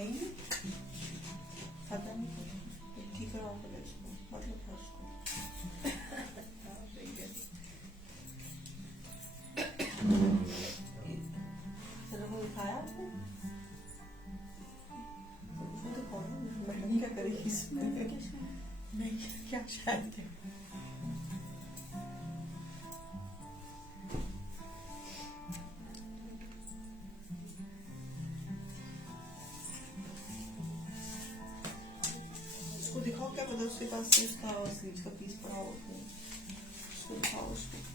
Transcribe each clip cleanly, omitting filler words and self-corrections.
है ही नहीं, पता नहीं ठीक है इसको, मतलब है उसको। चलो वो दिखाया आपने, उसमें तो कौन मैडम क्या करेगी इसमें, नहीं क्या शायद है। उसको दिखाओ क्या पता उसके पास से इसका स्लीव्स का पीस पड़ा हो, उसको दिखाओ उसको।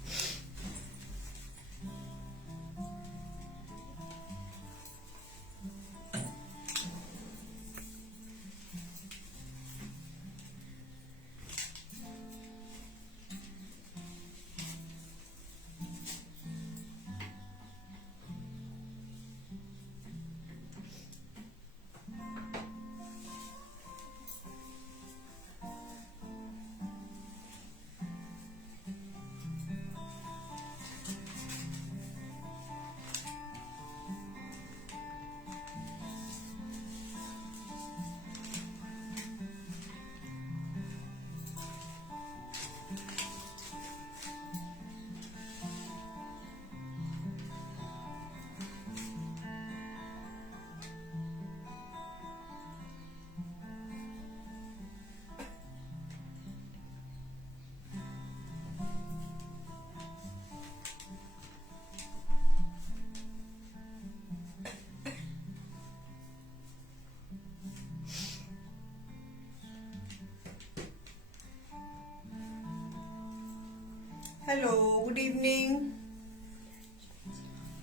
Hello, good evening,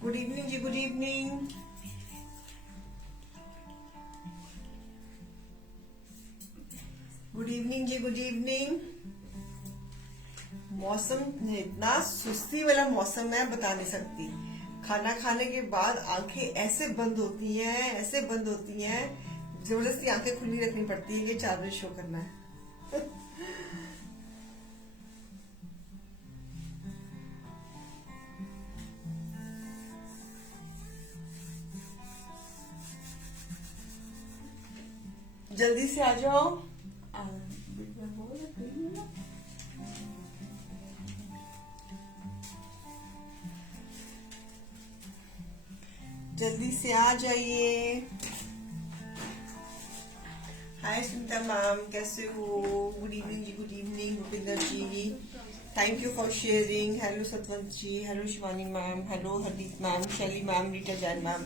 good evening ji, good evening. Good evening ji, good evening. मौसम इतना सुस्ती वाला मौसम है, बता नहीं सकती। खाना खाने के बाद आंखें ऐसे बंद होती हैं, ऐसे बंद होती हैं, जबरदस्ती आंखें खुली रखनी पड़ती है कि 4 बजे शो करना है। जल्दी से आ जाओ। जल्दी से आ जाइए। हाय सुनीता मैम, कैसे हो? Good evening ji, good evening Bhupinder ji, thank you for sharing. Hello Satwant ji, hello Shivani ma'am, hello Hardeep ma'am, Shelly ma'am, Rita Jain ma'am,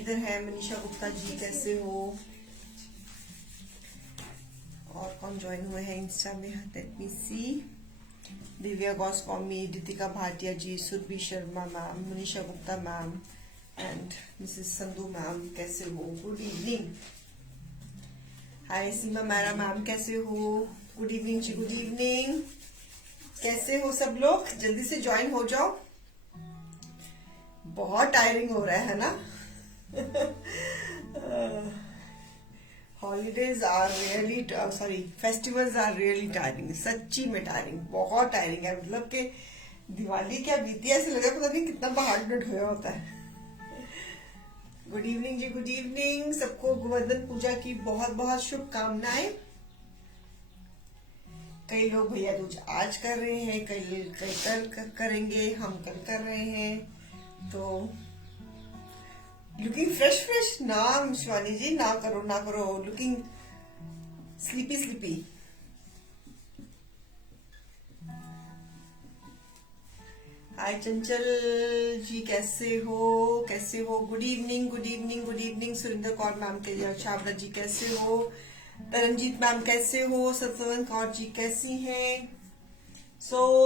इधर है मनीषा गुप्ता जी, कैसे हो? और कौन ज्वाइन हुए हैं इंस्टा में? Let me see. Divya Goswami, Deepika Bhatia ji, Surbhi Sharma ma'am, Manisha Gupta ma'am and Mrs Sandhu ma'am, कैसे हो? Good evening. Hi Seema Maira ma'am, कैसे हो? Good evening ji, good evening. कैसे हो सब लोग? जल्दी से ज्वाइन हो जाओ, बहुत टायरिंग हो रहा है ना। Holidays are really sorry festivals are really tiring, सच्ची में टायरिंग, बहुत टायरिंग है। मतलब कि दिवाली क्या बीती है, ऐसे लगा पता नहीं कितना बहार मिनट हुआ होता है। Good evening ji, good evening. सबको गोवर्धन पूजा की बहुत बहुत शुभकामनाएं। कई लोग भैया दूज आज कर रहे हैं, कई कल करेंगे, हम कल कर रहे हैं। तो लुकिंग फ्रेश फ्रेश ना शिवानी जी, ना करो ना करो, लुकिंग स्लीपी स्लीपी। हाय चंचल जी, कैसे हो? कैसे हो? Good evening, good evening, good evening. Surendra Kaur ma'am के छाबड़ा जी, कैसे हो? तरनजीत मैम, कैसे हो? सतवंत कौर जी, कैसी हैं?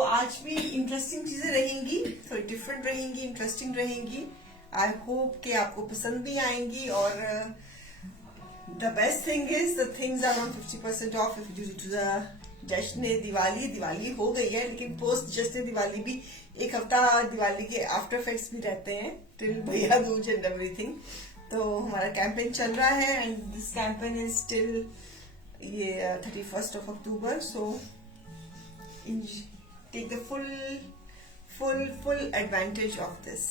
आज भी इंटरेस्टिंग चीजें रहेंगी, थोड़ी डिफरेंट रहेंगी, इंटरेस्टिंग रहेंगी। आई होप कि आपको पसंद भी आएंगी। और the best thing is the things are on 50% off due to the जश्न दिवाली। दिवाली हो गई है, लेकिन पोस्ट जश्न दिवाली भी एक हफ्ता दिवाली के आफ्टर इफेक्ट्स भी रहते हैं, टिल भैया दूज एंड एवरीथिंग। तो हमारा कैंपेन चल रहा है and this campaign is till ये 31st of October. So take the full advantage of this.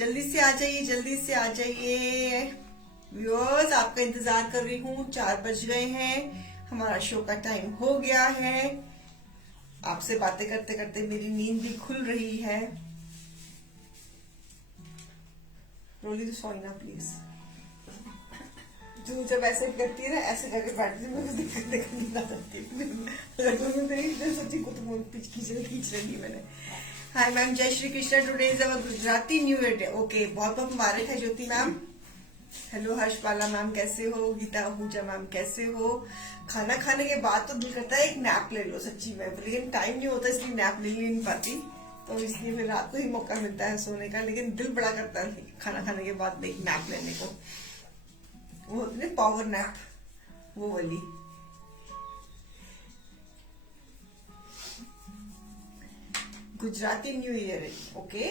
जल्दी से आ जाइए, जल्दी से आ जाइए व्यूअर्स, आपका इंतजार कर रही हूँ। 4 बज गए हैं, हमारा शो का टाइम हो गया है। आपसे बातें करते करते मेरी नींद भी खुल रही है। रोली तो सोई ना प्लीज। तू जब ऐसे करती है ना, ऐसे करके बैठती है, मुझे दिक्कत नींद आ जाती है। सच्ची को तो खींच रही मैंने। हाय मैम, जय Shri Krishna. Today is our Gujarati new year day. Okay, बहुत बहुत मुबारक है ज्योति मैम। हेलो हर्षपाला मैम, कैसे हो? गीता आहूजा मैम, कैसे हो? खाना खाने के बाद तो दिल करता है एक नैप ले लो सच्ची में, लेकिन टाइम नहीं होता इसलिए नैप ले नहीं पाती, तो इसलिए फिर रात को ही मौका मिलता है सोने का। लेकिन दिल बड़ा करता है खाना खाने के बाद एक नैप लेने को, वो होती है पावर नैप, वो वाली। Gujarati new year, okay,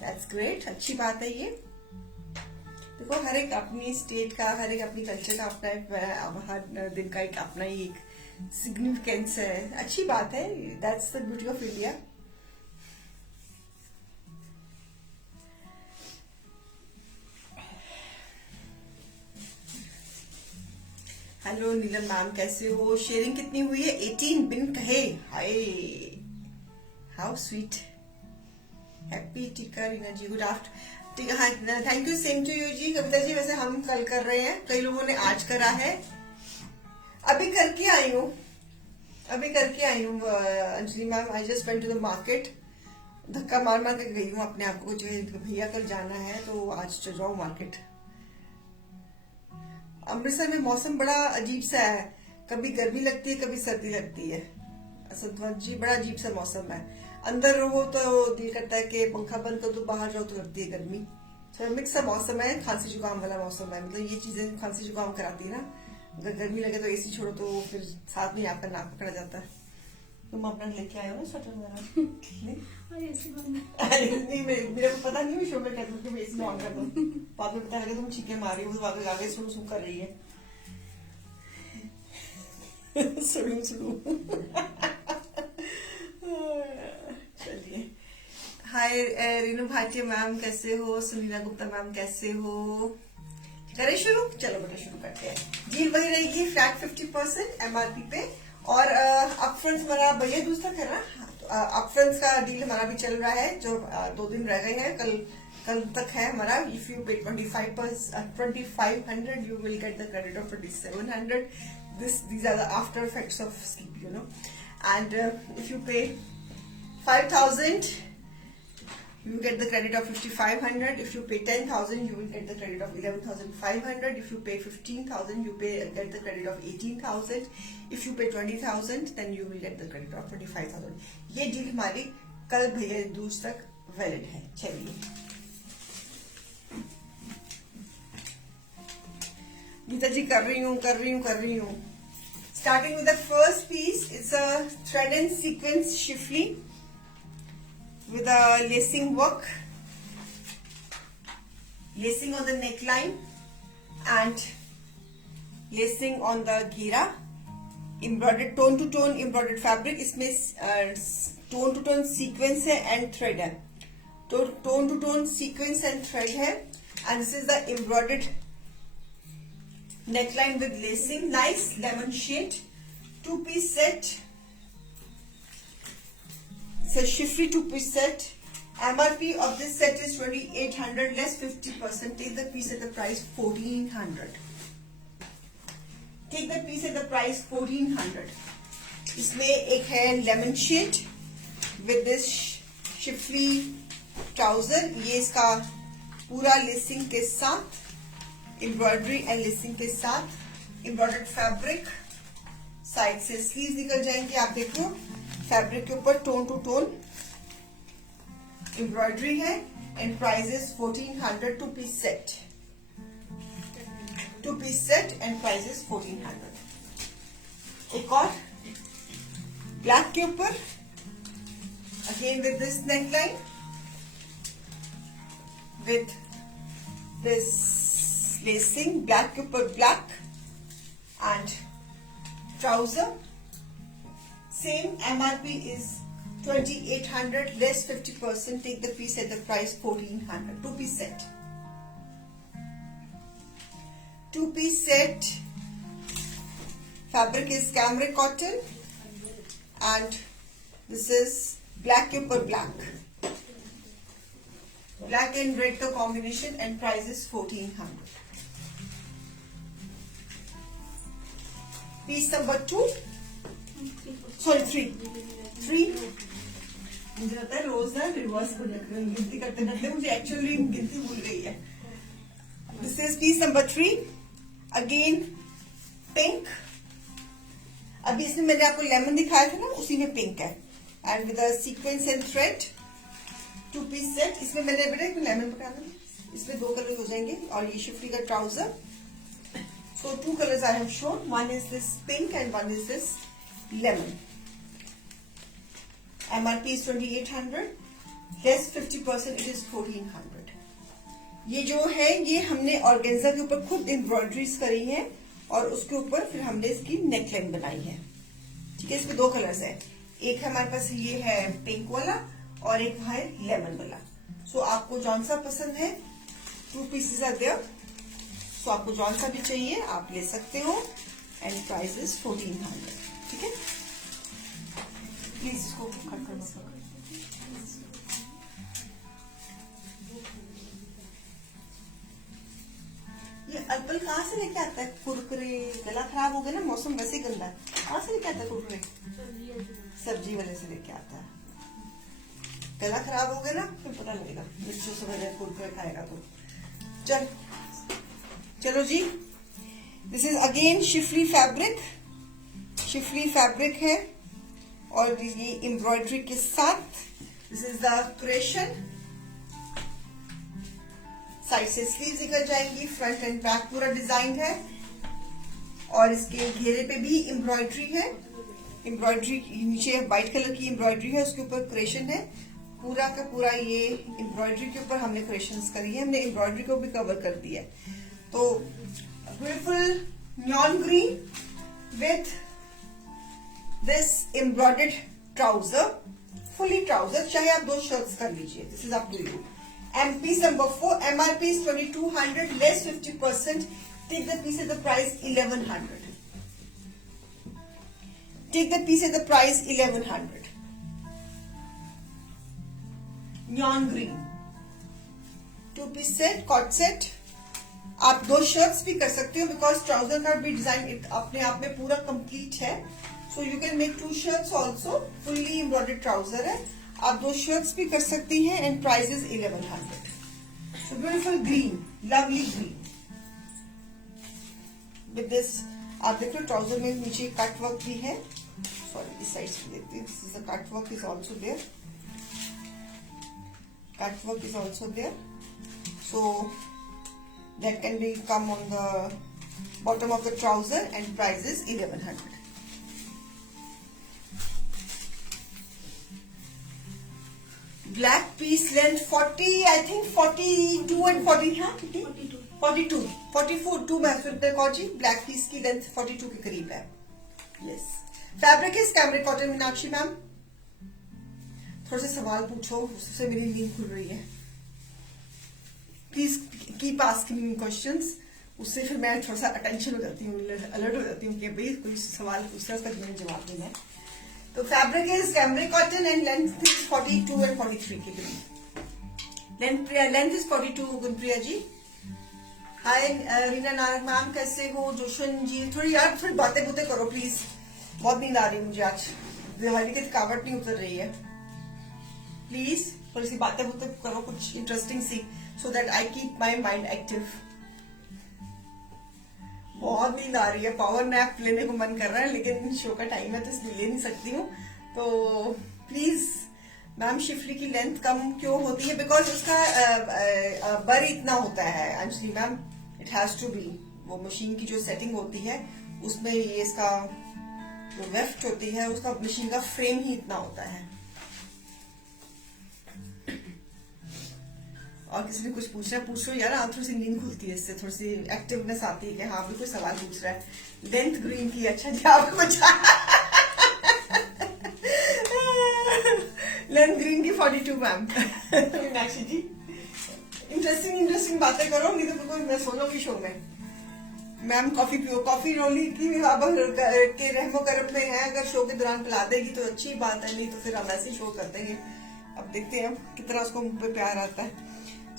that's great, अच्छी बात है ये। देखो, हर एक अपनी स्टेट का, हर एक अपनी कल्चर का अपना, हर दिन का एक अपना ही एक सिग्निफिकेंस है। अच्छी बात है, that's the beauty of India. Hello Neelam ma'am, कैसे हो? शेयरिंग कितनी हुई है? 18 बिन कहे। हाय, how sweet. Happy Tika Reena ji, good after. हाँ, thank you, same to you ji. Kavita ji, वैसे हम कल कर रहे हैं, कई लोगों ने आज करा है। अभी करके आई हूँ Anjali ma'am. I just went to the market, धक्का मार मार के गई हूँ अपने आप को, भैया कल जाना है तो आज चल जाऊँ मार्केट। अमृतसर में मौसम बड़ा अजीब सा है, कभी गर्मी लगती है, कभी सर्दी लगती है। संतवंत जी, बड़ा अजीब सा मौसम है। अंदर रहो तो दिल करता है कि पंखा बंद कर दो, बाहर जाओ तो लगती है गर्मी। तो मिक्स सा मौसम है, खांसी जुकाम वाला मौसम है। मतलब ये चीजें खांसी जुकाम कराती है ना। अगर गर्मी लगे तो एसी छोड़ो तो फिर साथ में आपका नाक पकड़ा जाता है। तुम अपना लेके आए हो ना स्वेटर वगैरह? नहीं, मेरे को पता नहीं, शो में कहती हूँ कि एसी में ऑन कर दो, बाद में पता लगे तुम छींके मारी हो, तो आगे सुन कर रही है। सुनू चलिए। हाय रीनू भाटिया मैम, कैसे हो? सुनीला गुप्ता मैम, कैसे हो? करें शुरू? चलो बेटा शुरू करते हैं। डील वही रहेगी, फ्लैट 50% MRP पे। और अपफ्रंट्स हमारा भैया दूज तक है ना, तो अपफ्रंट्स का डील हमारा भी चल रहा है, जो 2 दिन रह गए हैं, कल तक है हमारा। इफ यू पे 2500 you will get the credit of 2700. These are the after effects of sleep, you know. And if you pay 5,000, you will get the credit of 5,500. If you pay 10,000, you will get the credit of 11,500. If you pay 15,000, you get the credit of 18,000. If you pay 20,000, then you will get the credit of 25,000. ये deal हमारी कल भैया दूज तक valid है। चलिए, गीता जी कर रही हूँ। Starting with the first piece, it's a thread and sequence shifli with a lacing work, lacing on the neckline and lacing on the घेरा, embroidered tone to tone embroidered fabric। इसमें tone to tone sequence है and thread है, tone to tone sequence and thread है। And this is the embroidered neckline with lacing, nice lemon shade, 2-piece set. It's a shifty 2-piece set. MRP of this set is 2,800 less 50%. Take the piece at the price 1,400. Take the piece at the price 1,400. इसमें एक है lemon shade with this shifty trouser. ये इसका पूरा lacing के साथ, embroidery and lacing के साथ, एम्ब्रॉयडर्ड फैब्रिक, साइड से स्लीव निकल जाएंगे। आप देखो, फैब्रिक के ऊपर टोन टू टोन एम्ब्रॉयडरी है and price is 1,400। 2-piece set, 2-piece set and price is 1,400। एक और ब्लैक के ऊपर, again with this neckline, with this lacing, black के ऊपर black and trouser, same MRP is 2800 less 50%, take the piece at the price 1400. Two-piece set. Two-piece set. Fabric is cambric cotton and this is black के ऊपर black. Black and red का combination and price is 1400. Piece number 2. Sorry, 3. मुझे लगता है रोज ना reverse गिनती करते करते मुझे एक्चुअली गिनती भूल गई है. This is piece number 3. Again pink. अभी इसमें मैंने आपको लेमन दिखाया था ना, उसी में पिंक है and with sequence and thread. Two piece set. इसमें मैंने बेटा एक लेमन पकाना, इसमें 2 कलर हो जाएंगे और ये शिफली का trouser. So 2 colours I have shown. One is this pink and one is this lemon. MRP is 2800 less 50%, it is 1400. ये जो है ये हमने ऑर्गेन्जा के ऊपर खुद एम्ब्रॉयडरीज करी है और उसके ऊपर फिर हमने इसकी नेकलाइन बनाई है. ठीक है. इसमें 2 कलर्स है. एक हमारे पास ये है पिंक वाला और एक है लेमन वाला. सो आपको जौन सा पसंद है, 2 पीसेस आर देयर. सो आपको जौन सा भी चाहिए आप ले सकते हो एंड प्राइस इज 1400. ठीक है. प्लीज इसको कट कर दो. ये अल्पल कहाँ से लेके आता है कुरकुरे? गला खराब हो गया ना, मौसम वैसे ही गंदा है. कहाँ से लेके आता है कुरकुरे? सब्जी वाले से लेके आता है. गला खराब हो गया ना, फिर पता लगेगा मिर्चों से बगैर कुरकुरे खाएगा तो. चलो जी. This is again Schiffli fabric. Schiffli fabric है और ये एम्ब्रॉयडरी के साथ. This is the creation. Side से स्लीव्स निकल जाएंगी. फ्रंट एंड बैक पूरा डिजाइन है और इसके घेरे पे भी एम्ब्रॉयडरी है. एम्ब्रॉयडरी नीचे व्हाइट कलर की एम्ब्रॉयडरी है, उसके ऊपर क्रेशन है. पूरा का पूरा ये एम्ब्रॉयडरी के ऊपर हमने क्रेशंस करी है. हमने एम्ब्रॉयडरी को भी कवर कर दिया है. तो beautiful neon green with this embroidered trouser. Fully trouser, चाहे आप 2 शर्ट्स कर लीजिए. This is up to you. And piece number 4, MRP is 2200 less 50%. Take the piece at the price 1100. Take the piece at the price 1100. Neon green. 2-piece set, cord set. आप 2 shirts भी कर सकते हो because trouser का भी design अपने आप में पूरा कंप्लीट है. So you can make 2 shirts also. Fully embroidered trouser है. आप 2 शर्ट्स भी कर सकती हैं and price is 1100. So beautiful green, lovely green with this. आप देखो ट्राउजर में नीचे कट वर्क भी है. सॉरी, इस साइड से देखते हैं. This is the cut work is also there. Cut work is also there. So that can be come on the bottom of the trouser and price is 1100. Black piece length 40, I think 42 and 40, हाँ 42, 44 मैं फिर कौजी. Black piece की length 42 के करीब है. Yes. Fabric is cambric cotton. Meenakshi ma'am थोड़े से सवाल पूछो, उससे मेरी नींद खुल रही है. Please keep asking questions. उससे फिर मैं थोड़ा सा अटेंशन हो जाती हूँ, अलर्ट हो जाती हूँ कि भाई कोई सवाल पूछ रहा है, उसका जवाब देना है. तो fabric is cambric cotton and length is 42 and 43 के करीब. Length is 42. Gunpriya ji hi. Reena Narak ma'am कैसे हो? जोशन जी थोड़ी बातें करो प्लीज. बहुत नींद आ रही है मुझे आज. दिवाली की थकावट नहीं उतर रही है. प्लीज थोड़ी सी बातें करो कुछ इंटरेस्टिंग सी, so that I keep my mind active. बहुत नींद आ रही है. पावर नैप लेने को मन कर रहा है लेकिन शो का टाइम है तो इसलिए ले नहीं सकती हूँ. तो प्लीज मैम शिफली की लेंथ कम क्यों होती है? बिकॉज उसका बर इतना होता है Anjali ma'am. It has to be. वो मशीन की जो सेटिंग होती है उसमें ये इसका जो वेफ्ट होती है उसका मशीन का फ्रेम ही इतना होता है. और किसी ने कुछ पूछ रहा है, पूछ लो यार. थोड़ी सी नींद खुलती है इससे, थोड़ी सी एक्टिवनेस आती है कि हाँ भी कोई सवाल पूछ रहा है. लेंथ ग्रीन की. अच्छा जी आपको कुछ लेन ग्रीन की 42 मैम। मीनाक्षी जी इंटरेस्टिंग बातें करो, नहीं तो बिल्कुल मैं सो लूंगी शो में। मैम कॉफी पियो, कॉफी रोली की अब के रहमो करम में है, अगर शो के दौरान पिला देगी तो अच्छी बात है, नहीं तो फिर हम ऐसे ही शो कर देंगे। अब देखते हैं कितना उसको मुंह पे प्यार आता है।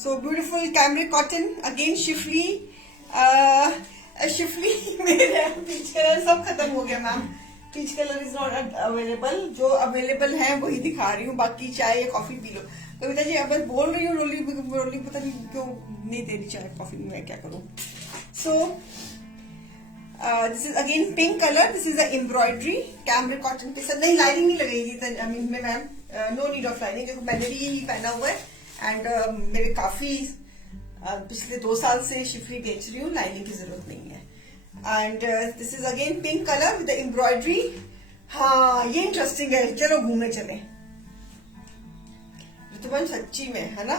So beautiful cambric cotton again schiffli. Schiffli मेरे पीच कलर सब खत्म हो गया मैम, peach colour is not available, जो अवेलेबल है वही दिखा रही हूँ, बाकी चाय या coffee P low. Kavita ji अब मैं बोल रही हूँ रोली पता नहीं क्यों नहीं दे रही चाय कॉफी, मैं क्या करूँ। So this is again pink colour, this is a embroidery cambric cotton के साथ। नहीं लाइनिंग नहीं लगेगी ma'am, no need of lining, देखो मैंने भी यही पहना हुआ है एंड मेरे काफी पिछले 2 साल से शिफली बेच रही हूँ, लाइनिंग की जरूरत नहीं है। And this is again pink colour with embroidery. हाँ ये इंटरेस्टिंग है, चलो घूमने चले। ऋतुमन सच्ची में है ना,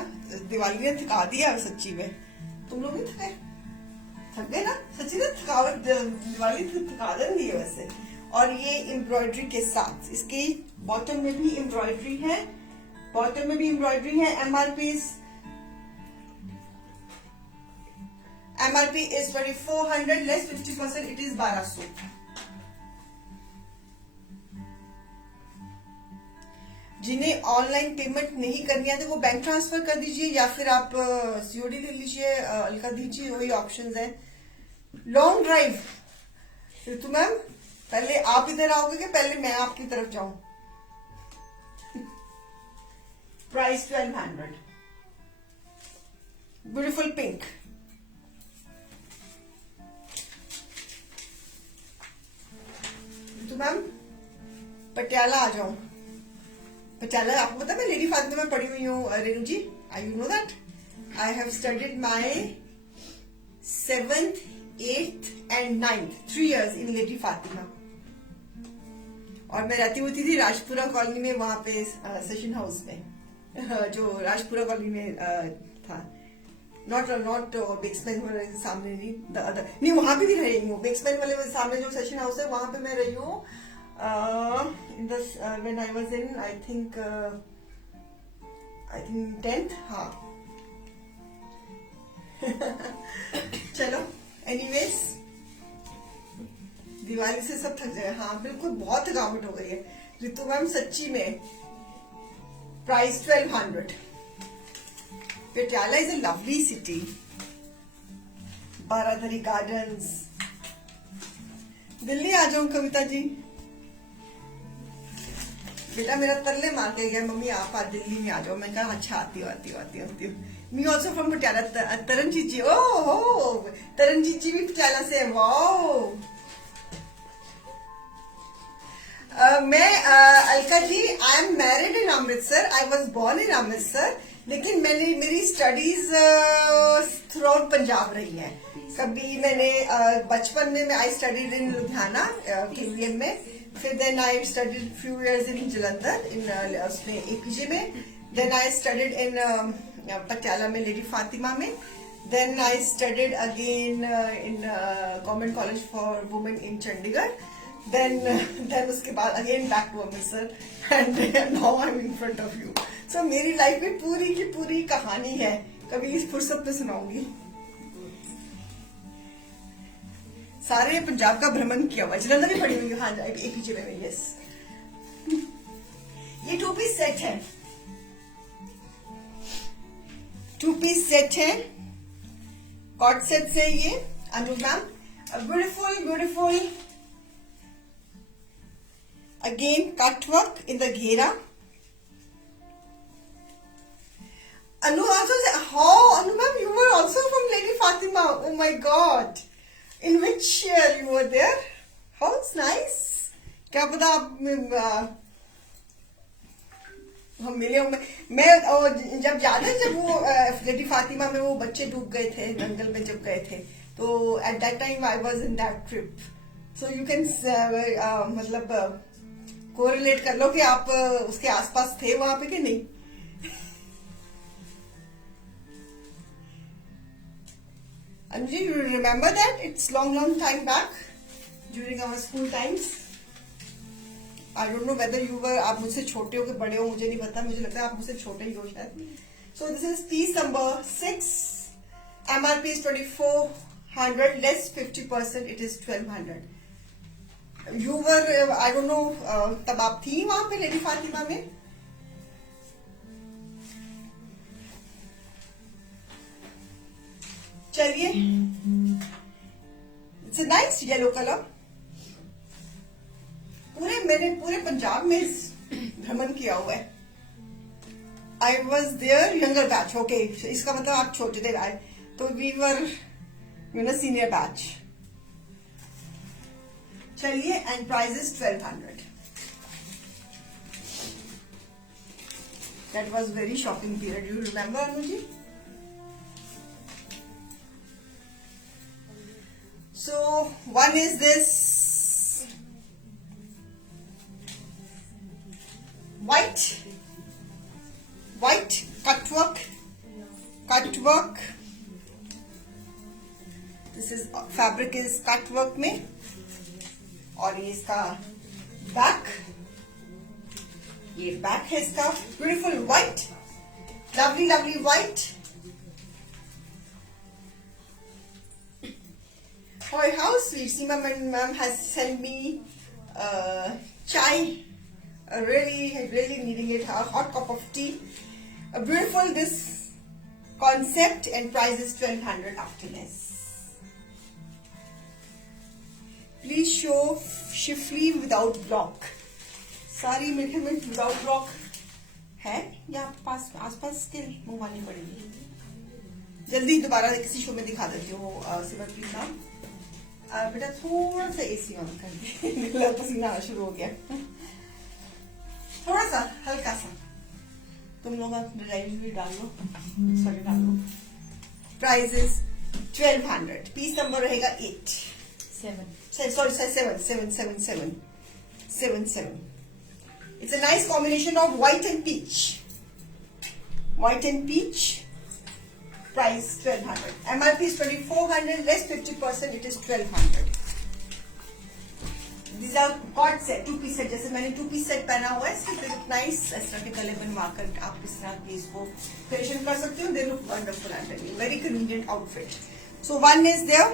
दिवाली ने थका दिया सच्ची में, तुम लोग भी थक गए ना सच्ची में, थकावट दिवाली थका देती है वैसे। और ये एम्ब्रॉयडरी के साथ इसके बॉटम में भी एम्ब्रॉयडरी है, बॉटम में भी एम्ब्रॉयडरी है। MRP is 2400 less 50%, it is 1200। जिन्हें ऑनलाइन पेमेंट नहीं करनी है तो वो बैंक ट्रांसफर कर दीजिए या फिर आप सीओडी ले लीजिए, अलका दीजिए, वही ऑप्शंस है। लॉन्ग ड्राइव ऋतु मैम, पहले आप इधर आओगे कि पहले मैं आपकी तरफ जाऊं? Price 1200, beautiful pink. Ritu ma'am Patiala आ जाऊं? पटियाला आपको पता है मैं लेडी फातिमा में पढ़ी हुई हूँ Renu ji, I you know that I have studied my 7th 8th and 9th 3 years in Lady Fatima. और मैं रहती हुई थी राजपुरा कॉलोनी में, वहां पे सेशन हाउस में, जो राजपुरा कॉलोनी में था, नॉट बेक्समैन वाले सामने नहीं वहां पे भी रही हूँ, बेक्समैन वाले सामने जो सेशन हाउस है वहां पे मैं रही हूँ। when I was in I think 10th। हाँ चलो एनीवेज दिवाली से सब थक जाए। हाँ बिल्कुल बहुत थकावट हो गई है ऋतु मैम सच्ची में। Price 1200। Patiala is a lovely city, Baradari gardens. Delhi आ जाऊं कविता जी? बेटा मेरा तरले मार के गया, मम्मी आप आज दिल्ली में आ जाओ। मैं कहा अच्छा आती हूँ। Me also from Patiala. Taranjeet ji, oh Taranjeet ji भी पटियाला से है, वाओ। मैं Alka ji I am married in Amritsar, I was born in Amritsar, लेकिन मेरी स्टडीज थ्रू आउट पंजाब रही है। कभी मैंने बचपन में I studied in Ludhiana KVM में, फिर then I studied few years in Jalandhar in उसमें APJ में, then I studied in Patiala में लेडी फातिमा में, then I studied again in government college for women in Chandigarh, then उसके बाद again back to Amritsar and now I am in front of you. So मेरी life में पूरी की पूरी कहानी है, कभी इस फुर्सत में सुनाऊंगी। सारे पंजाब का भ्रमण किया हुआ, जलंधर भी पड़ी हुई। हाँ APJ में, यस। ये 2 पीस सेट है, 2 पीस सेट है, कॉट सेट से ये Anu ma'am. Beautiful again cut work in the घेरा। Anu also said, how Anu ma'am, you were also from Lady Fatima. Oh my God. In which year you were there? How it's nice. क्या पता आप हम मिले होंगे। मैं जब याद है जब वो लेडी फातिमा में वो बच्चे डूब गए थे दंगल में जब गए थे, तो at that time I was in that trip. So you can मतलब कोरिलेट कर लो कि आप उसके आसपास थे वहां पे कि नहीं। Anju, you remember that? It's long time back during our school times. I don't know whether you were, आप मुझसे छोटे हो कि बड़े हो मुझे नहीं पता, मुझे लगता है आप मुझसे छोटे ही हो शायद. सो this is piece number 6. MRP is 2400, less 50%, it is 1200. You were, I don't know, तब आप थी वहां पे लेडी फातिमा में? चलिए, it's a nice yellow colour. मैंने पूरे पंजाब में भ्रमण किया हुआ है. I was there younger batch. Okay, इसका मतलब आप छोटे थे आए, तो वी वर सीनियर बैच. चलिए, and price is 1200. That was very shocking period. You remember Anu ji? So one is this white cutwork. This is fabric is cutwork में, और ये इसका बैक, ये बैक है इसका. Beautiful white, lovely white. Oh, how sweet. Seema ma'am has sent me chai. Really needing it. A hot cup of tea. Beautiful this concept, and price is 1200 after less. Please show Shifli without block. सारी मीठे में without block है या आस पास के मंगवानी पड़ेगी. जल्दी दोबारा किसी शो में दिखा देती हूँ. सिमर प्लीज मैम, बेटा थोड़ा सा एसी ऑन कर दे. पसीना आना शुरू हो गया. थोड़ा सा हल्का सा. तुम लोग ड्राइव भी डाल लो, डाल लो. Price is 1200. पीस नंबर रहेगा 8. 7. It's a nice combination of white and peach. Price 1200. MRP is 2400, less 50%, it is 1200. These are cord set, 2-piece set. जैसे मैंने 2-piece set पहना हुआ है, so they look nice. इस तरह के गले बनवाकर आप इस तरह के इसको फिनिशिंग कर सकते हो. They look wonderful underneath. Very convenient outfit. So one is there.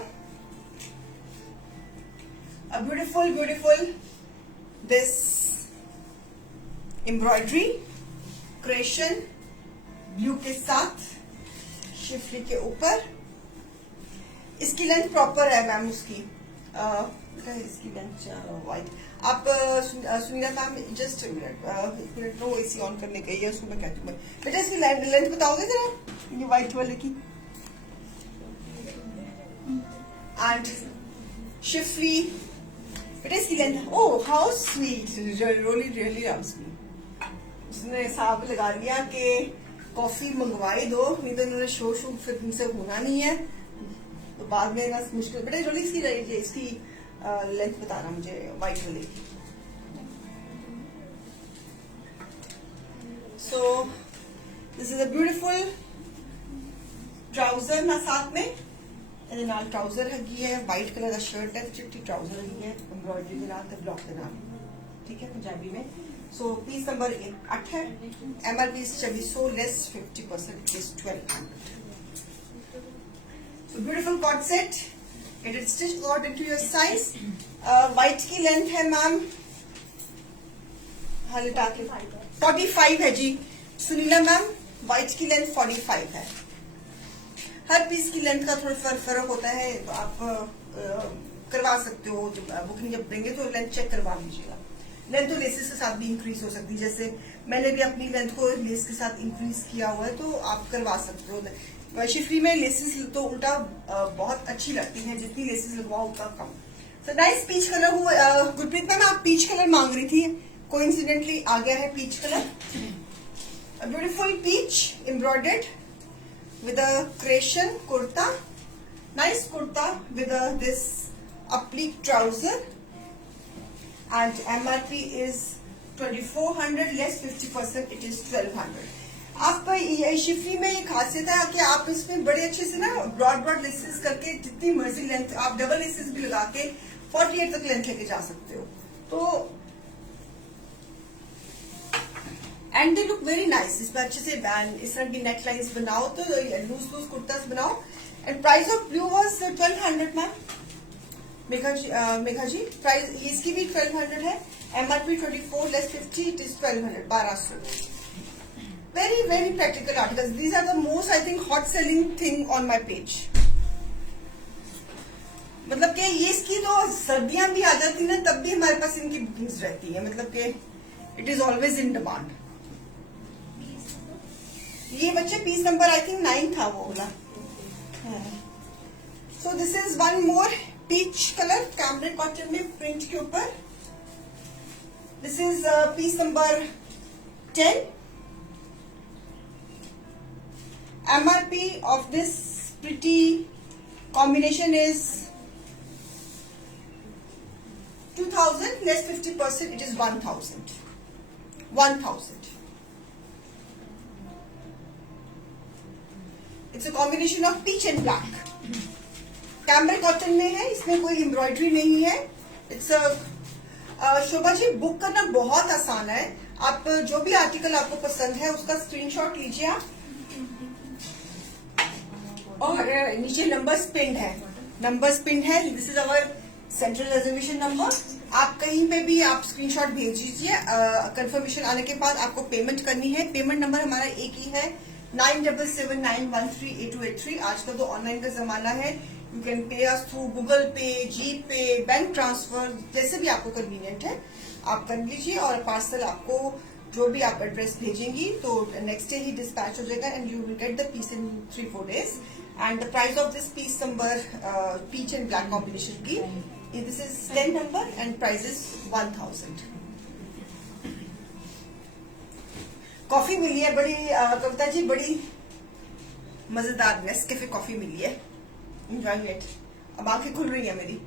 A beautiful this embroidery creation blue के साथ शिफली के ऊपर. इसकी लेंथ प्रॉपर है मैम उसकी. इसकी लेंथ वाइट. आप सुनीता मैम जस्ट एक मिनट नो एसी ऑन करने का है उसको मैं कहती हूँ. बेटा इसकी लेंथ बताओगे जरा, ये व्हाइट वाले की. एंड शिफली, बेटा इसकी length. Oh how sweet. Really loves me. उसने हिसाब लगा लिया कि कॉफी मंगवाई दो, नहीं तो इन्होंने शो फिर तुमसे होना नहीं है, तो बाद में ना मुश्किल. बेटा रोली इसकी लेंथ बताना मुझे व्हाइट वाले की. सो this is a beautiful trouser ना साथ में. ਇਹਦੇ ਨਾਲ ट्राउजर हैगी है. व्हाइट कलर का शर्ट है, चिट्टी ट्राउजर हैगी है एम्ब्रॉयडरी के नाल ते ब्लॉक के नाल. ठीक है, पंजाबी में. सो पीस नंबर 8 है. MRP is 2400, less 50%, is 1200. So beautiful cord set. It is stitched according to your size. White की लेंथ है मैम 45 है जी. सुनीला मैम व्हाइट की लेंथ 45 है. हर पीस की लेंथ का थोड़ा फर्क होता है, तो आप करवा सकते हो. जब बुकिंग जब देंगे तो लेंथ चेक करवा लीजिएगा. लेंथ तो लेसेस के साथ भी इंक्रीज हो सकती है. जैसे मैंने भी अपनी लेंथ को लेस के साथ इंक्रीज किया हुआ है, तो आप करवा सकते हो. शिफली में लेसेस तो उल्टा बहुत अच्छी लगती हैं, जितनी लेसेस लगवाओ उतना कम. तो नाइस पीच कलर हुआ. गुरप्रीत मैम आप पीच कलर मांग रही थी, कोइंसिडेंटली आ गया है peach colour. Beautiful peach embroidered with a creation kurta, nice kurta with this up-pleat trouser, and MRP is 2400, less 50%, it is 1200. आप शिफली में ये खासियत है कि आप इसमें बड़े अच्छे से ना ब्रॉड लेसेस करके जितनी मर्जी लेंथ, आप डबल लेसेस भी लगा के 48 तक लेंथ लेके जा सकते हो. तो and they look very nice. इसमें अच्छे से बैंड इस तरह की नेक लाइन्स बनाओ तो लूज लूज कुर्तास बनाओ। And price of blue was 1200 ma'am. Megha ji price इसकी भी 1200 है। MRP 24 less 50 it is 1200 1200। Very very practical articles. These are the most I think hot selling thing on my page. मतलब कि ये इसकी तो सर्दियां भी आ जाती ना तब भी हमारे पास इनकी बुकिंग्स रहती है। मतलब कि it is always in demand. ये बच्चे पीस नंबर आई थिंक 9 था वो वाला। So this is one more peach colour cambric cotton में प्रिंट के ऊपर। This is piece number 10। MRP of this pretty combination is 2000 less 50%, it is 1000. 1000. It's a combination of peach and black. Cambric cotton में है, इसमें कोई embroidery नहीं है। It's Shobha ji book करना बहुत आसान है। आप जो भी आर्टिकल आपको पसंद है उसका स्क्रीनशॉट लीजिए आप, और नीचे नंबर्स पिन है। नंबर्स पिन है। This is our central reservation number. आप कहीं पे भी आप स्क्रीनशॉट भेज दीजिए। कंफर्मेशन आने के बाद आपको पेमेंट करनी है। पेमेंट नंबर हमारा एक ही है 9779138283। आजकल तो ऑनलाइन का जमाना है। You can pay us through Google पे, जी पे, बैंक ट्रांसफर, जैसे भी आपको कन्वीनियंट है आप कर लीजिए। और पार्सल आपको जो भी आप एड्रेस भेजेंगी तो नेक्स्ट डे ही डिस्पैच हो जाएगा and you will get the piece in 3-4 days। And the price of this piece number peach and black combination की this is 10 number and price is 1000। Coffee मिली है बड़ी कविता जी, बड़ी मजेदार नेस्कैफे कॉफी मिली है। Enjoy it. अब आंखें खुल रही है मेरी।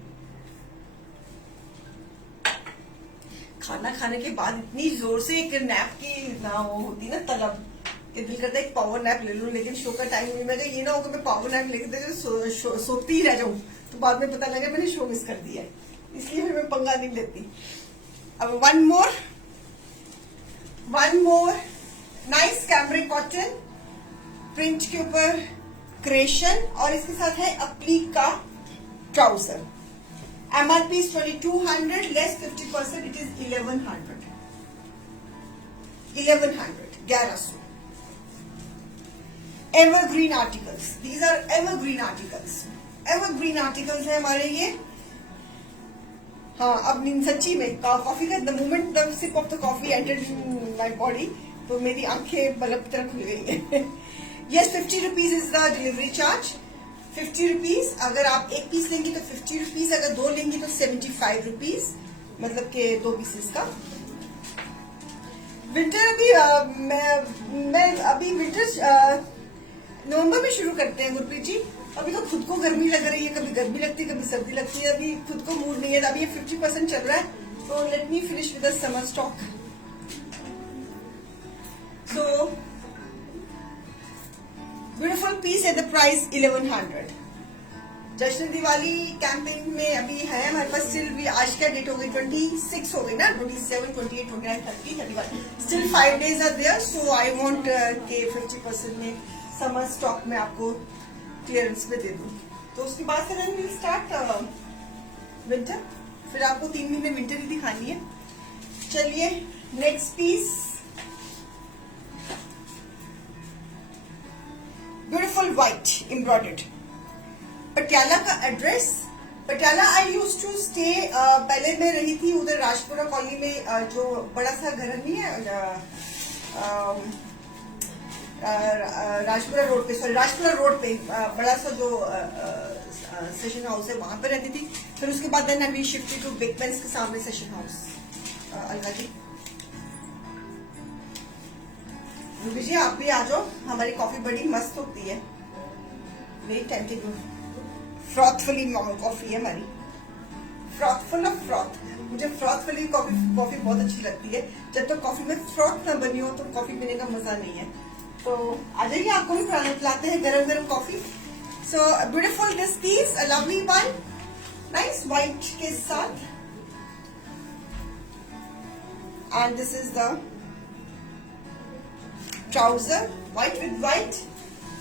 खाना खाने के बाद इतनी जोर से एक नैप की ना वो होती ना तलब कि दिल करता है एक पावर नैप ले लूं, लेकिन शो का टाइम नहीं। मैं ये ना हो कि मैं पावर नैप लेके सोती ही रह जाऊं तो बाद में पता लगे मैंने शो मिस कर दिया है, इसलिए फिर मैं पंगा नहीं लेती। अब one more nice cambric cotton print के ऊपर क्रेशन, और इसके साथ है अप्लीक का trouser. MRP is 2200 less 50%, it is 1100. 1100. Evergreen articles. These are evergreen articles. Evergreen articles है हमारे ये। हाँ अब सच्ची में कॉफी का the moment the sip of the coffee entered in my body तो मेरी आंखें बल्ब की तरह खुल गई है। Yes, 50 rupees is the delivery charge. 50 rupees. अगर आप एक पीस लेंगी तो 50 रुपीज, अगर दो लेंगी तो 75 रुपीज, मतलब के 2 पीसेस का। विंटर अभी मैं अभी विंटर नवंबर में शुरू करते हैं गुरप्रीत जी। अभी तो खुद को गर्मी लग रही है, कभी गर्मी लगती है कभी सर्दी लगती है। अभी खुद को मूड नहीं है। अभी ये 50% चल रहा है तो let me finish with the summer stock. So beautiful piece at the price 1100। जश्न दिवाली कैंपेन में अभी है हमारे पास स्टिल भी। आज क्या डेट हो गई? 26 हो गई ना। 27, 28, 29, 30, 31 still 5 days are there. So I want के 50% में समर स्टॉक में आपको क्लियरेंस में दे दूं। तो उसके बाद फिर विल स्टार्ट विंटर। फिर आपको 3 महीने विंटर ही दिखानी है। चलिए next piece beautiful white embroidered Patiala का address. Patiala I use to stay, पहले मैं रही थी उधर राजपुरा कॉलोनी में, जो बड़ा सा घर नहीं है राजपुरा रोड पे, सॉरी राजपुरा रोड पे बड़ा सा जो सेशन हाउस है वहां पे रहती थी। फिर उसके बाद then we shifted to big bens के सामने session house. Alka ji Ruby ji आप भी आ जाओ, हमारी कॉफी बड़ी मस्त होती है। वेरी टेम्पटिंग फ्रॉथफुली कॉफी है हमारी, फ्रॉथफुल ऑफ फ्रॉथ। मुझे फ्रॉथफुली कॉफी बहुत अच्छी लगती है। जब तक कॉफी में फ्रॉथ ना बनी हो तो कॉफी पीने का मजा नहीं है। तो आ जाइए, आपको भी पिलाते हैं गरम गरम coffee. So beautiful this piece, a lovely one, nice white के साथ। And this is the trouser, white with white,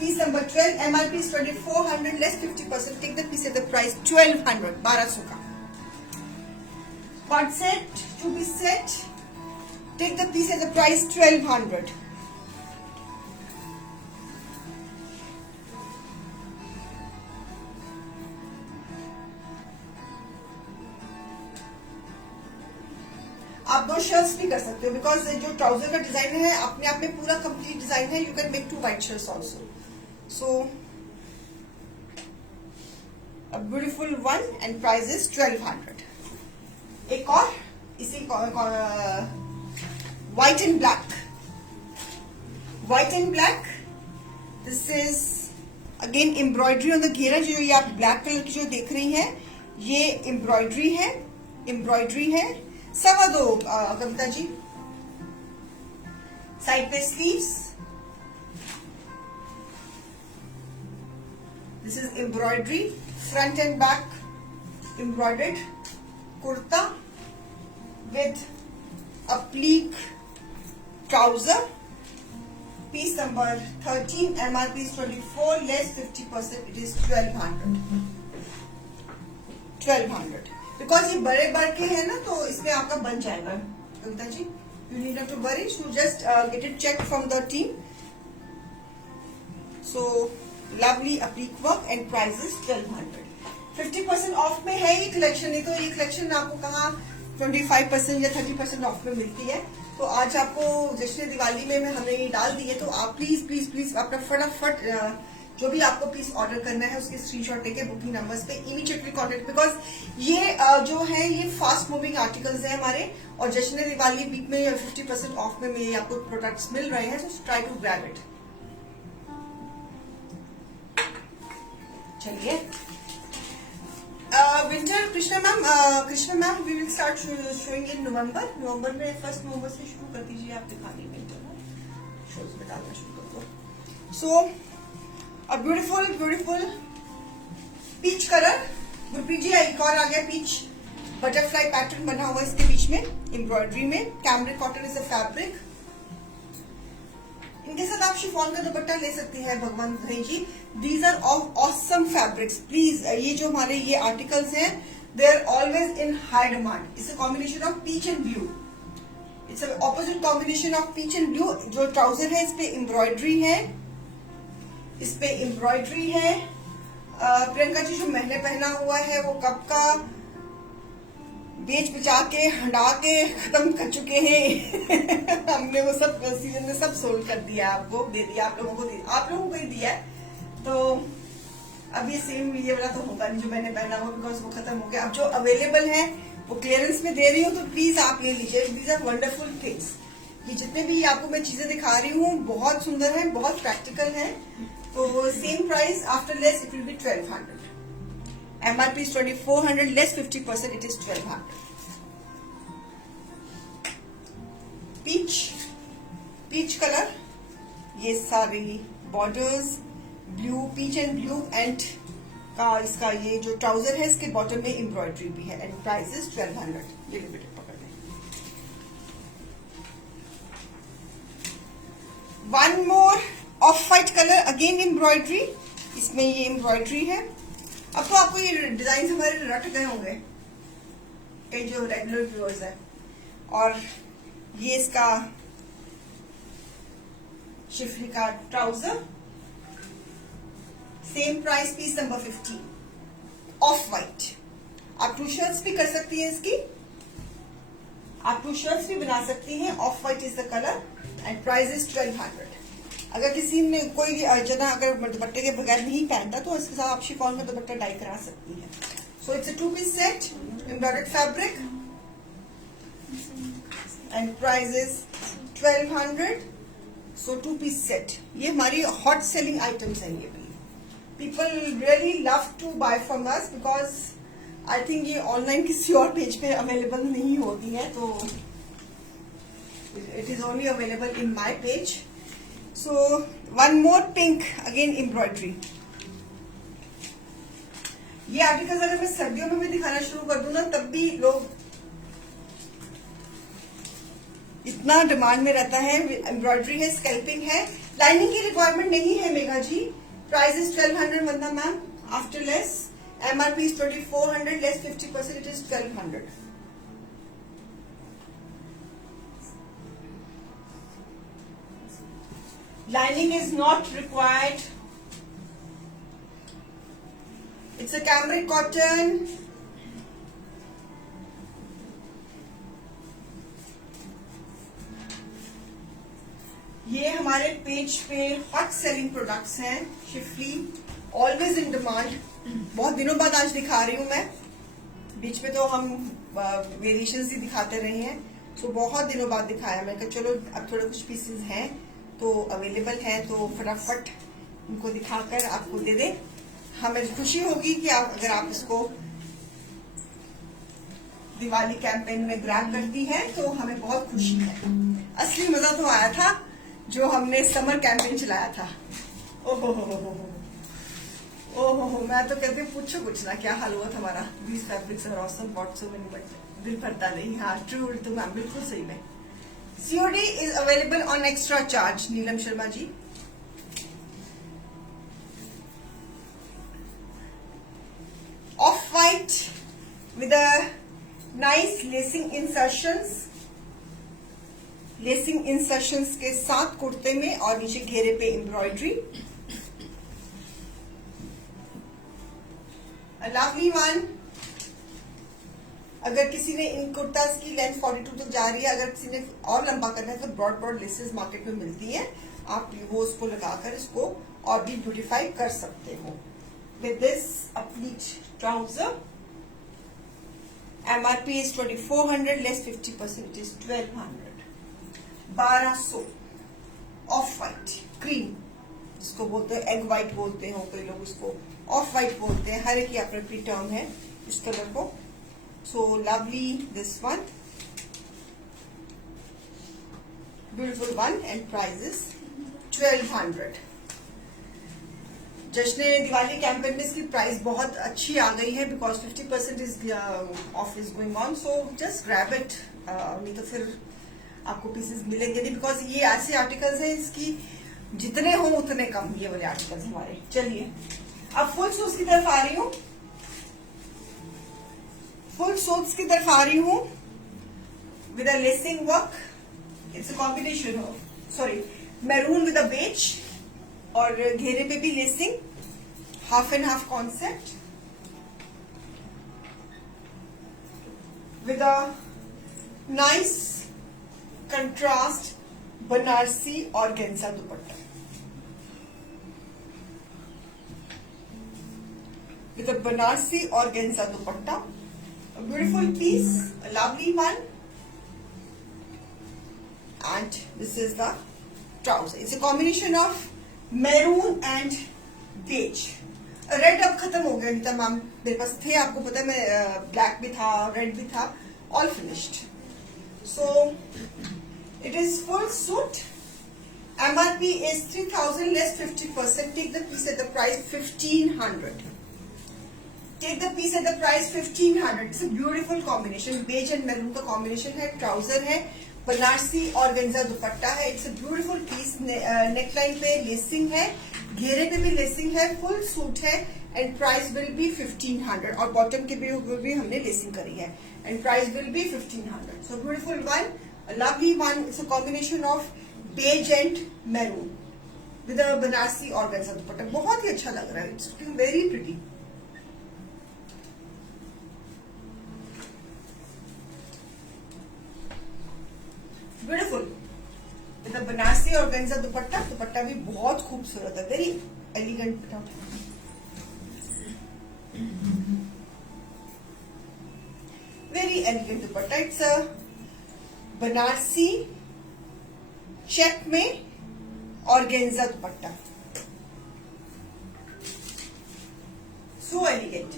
piece number 12, MRP is 2400, less 50%, take the piece at the price 1200, 1200 का. Quad set, 2-piece set, take the piece at the price 1200. आप 2 shirts भी कर सकते हो, because जो trouser का design है अपने आप में पूरा कंप्लीट डिजाइन है. You can make 2 white shirts also. So a beautiful one and price is 1200. एक और इसी white and black. White and black. This is again embroidery on the घेरा. जो ये आप ब्लैक कलर की जो देख रही हैं, ये एम्ब्रॉयडरी है. एम्ब्रॉयडरी है. 2.25 कविता जी. साइड पे sleeves. This is embroidery, front and back embroidered kurta with applique trouser. Piece number 13, MRP is 24, less 50%, it is 1200. 1200 because ये बड़े बड़े के है ना, तो इसमें आपका बन जाएगा Kavita ji. You need not to worry, you just get it check from the team. So lovely applique work and price is 1200. 50% off में है ये कलेक्शन. नहीं तो ये कलेक्शन आपको कहाँ 25% या 30% ऑफ में मिलती है. तो आज आपको जश्न दिवाली में हमने ये डाल दी है. तो आप प्लीज प्लीज प्लीज अपना फटाफट जो भी आपको पीस ऑर्डर करना है उसके स्क्रीनशॉट लेके बुकिंग नंबर्स पे इमीडिएटली कॉन्टेक्ट, बिकॉज ये जो है ये फास्ट मूविंग आर्टिकल्स हैं हमारे, और जश्न दिवाली वीक में 50% ऑफ में ये आपको प्रोडक्ट्स मिल रहे हैं. तो ट्राई टू ग्रैब इट. चलिए winter Krishna ma'am we will start showing in November में. 1 नवंबर से शुरू कर दीजिए आप दिखाने में, शोज में डालना शुरू कर दो. So a beautiful peach colour. Gurpreet ji एक और आ गया पीच. बटरफ्लाई पैटर्न बना हुआ इसके बीच में एम्ब्रॉयडरी में. Cambric cotton is a fabric. इनके साथ आप शिफॉन का दुपट्टा ले सकती है भगवान भाई जी. These are awesome fabrics. Please ये जो हमारे ये आर्टिकल्स हैं, they are always in high demand. It's a combination of peach and blue. It's a opposite combination of peach and blue. जो ट्राउजर है इस पे एम्ब्रॉयडरी है, इस पे एम्ब्रॉयडरी है. प्रियंका जी जो मैंने पहना हुआ है वो कब का बेच बिचा के हटा के खत्म कर चुके हैं. हमने वो सब सीजन में सब सोल्ड कर दिया. आपको दे दिया, आप लोगों को ही दिया है. तो अब ये सेम ये वाला तो होगा नहीं जो मैंने पहना हुआ, बिकॉज वो खत्म हो गया. अब जो अवेलेबल है वो क्लियरेंस में दे रही हूँ, तो प्लीज आप ले लीजिए. These are wonderful things. ये जितने भी आपको मैं चीजें दिखा रही हूँ बहुत सुंदर है, बहुत प्रैक्टिकल है. तो same price after less it will B 1200. MRP is 2400, less 50%, it is 1200. Peach color. ये सारी borders blue, peach and blue and का इसका ये जो ट्राउजर है इसके बॉटम में एम्ब्रॉयडरी भी है. And price is 1200. ये बेटे पकड़ लें. One more of white colour, again embroidery. इसमें ये एम्ब्रॉयडरी है. अब तो आपको ये डिजाइन हमारे रट गए होंगे कई जो रेगुलर व्यूअर्स है. और ये इसका शिफरी का trouser. Same price, piece number 15, off white. आप 2 शर्ट्स भी कर सकती हैं इसकी. आप 2 शर्ट्स भी बना सकती हैं. Of white is the colour and price is 1200. अगर किसी ने कोई जना अगर दुपट्टे के बगैर नहीं पहनता तो इसके साथ आप शिफॉन का दुपट्टा डाई करा सकती हैं. So it's a 2-piece set, embroidered fabric and price is 1200. So 2-piece set. ये हमारी हॉट सेलिंग आइटम्स हैं. ये भी people really love to buy from us, because I think ये ऑनलाइन किसी और पेज पे अवेलेबल नहीं होती है. तो it is only available in my page. So one more pink, again embroidery. ये आर्टिकल्स अगर मैं सर्दियों में भी दिखाना शुरू कर दूं ना तब भी लोग इतना डिमांड में रहता है। एम्ब्रॉयडरी है, स्कैल्पिंग है, लाइनिंग की रिक्वायरमेंट नहीं है Megha ji. Price is 1200 Vandana ma'am, after less MRP is 2400, less 50%, it is 1200. Lining is not required. It's a cambric cotton. ये हमारे पेज पे हॉट सेलिंग प्रोडक्ट्स हैं। Schiffli always in demand. बहुत दिनों बाद आज दिखा रही हूँ मैं, बीच में तो हम वेरिएशंस ही दिखाते रहे हैं, तो बहुत दिनों बाद दिखाया। मैं कहा चलो अब थोड़े कुछ पीसेस हैं तो अवेलेबल हैं तो फटाफट इनको दिखाकर आपको दे दें। हमें खुशी होगी कि अगर आप इसको दिवाली कैंपेन में ग्रैब करती हैं तो हमें बहुत खुशी है। असली मजा तो आया था जो हमने समर कैंपेन चलाया था। ओहो, मैं तो कहती हूँ पूछो कुछ ना, क्या हाल हुआ था हमारा। These fabrics are awesome, bought so many, but दिल भरता नहीं। हाँ ट्रू, तो मैम बिल्कुल सही में। COD is available on extra charge, Neelam Sharma ji. Off white with a nice lacing insertions, lacing insertions के साथ कुर्ते में और नीचे घेरे पे एम्ब्रॉयडरी। Lovely one. अगर किसी ने इन कुर्तास की लेंथ 42 तक जा रही है, अगर किसी ने और लंबा करना है तो ब्रॉड लेसेस मार्केट में मिलती है, आप वो उसको लगाकर इसको और भी ब्यूटीफाई कर सकते हो। With this a pleat trouser, MRP is 2400, less 50%, it is 1200। 1200 of white cream, जिसको बोलते हैं एग वाइट बोलते हो, कई लोग उसको ऑफ वाइट बोलते हैं। हर एक की अपनी टर्म है इस कलर को। So lovely this one, beautiful one, and price is 1200। जश्न दिवाली कैंपेन में इसकी प्राइस बहुत अच्छी आ गई है because 50% is of is going on, so just grab it. नहीं तो फिर आपको पीसेस मिलेंगे नहीं, बिकॉज ये ऐसे आर्टिकल्स हैं इसकी जितने हो उतने कम, ये वाले आर्टिकल्स हमारे। चलिए अब फुल सूट्स की तरफ आ रही हूँ। फुल सूट्स की तरफ आ रही हूँ with a lacing work. It's a combination of maroon with a beige और घेरे पे भी lacing, half and half concept with a nice contrast Banarasi organza dupatta, with a Banarsi organza dupatta, a beautiful piece, a lovely one, and this is the trouser. It's a combination of maroon and beige. Red अब खत्म हो गया, Gita ma'am मेरे पास थे, आपको पता है मैं ब्लैक भी था, रेड भी था, all finished. So it is full suit. MRP is 3000, less 50%. Take the piece at the price 1500. Take the piece at the price 1500. It's a beautiful combination. Beige and maroon का combination है, trouser है, Banarasi organza दुपट्टा है। It's a beautiful piece. Neckline पे lacing है, घेरे पे भी lacing है, फुल सूट है, एंड प्राइस विल बी 1500। और बॉटम के भी हमने लेसिंग करी है, and price will be 1500। So beautiful one, lovely one. It's a combination of beige and maroon with a Banarasi organza dupatta. बहुत ही अच्छा लग रहा है, it's looking very pretty. Beautiful with a Banarasi organza dupatta. Dupatta भी बहुत खूबसूरत है, very elegant, very elegant dupatta. It's a Banarasi check में ऑर्गेन्जा दुपट्टा, सो एलिगेंट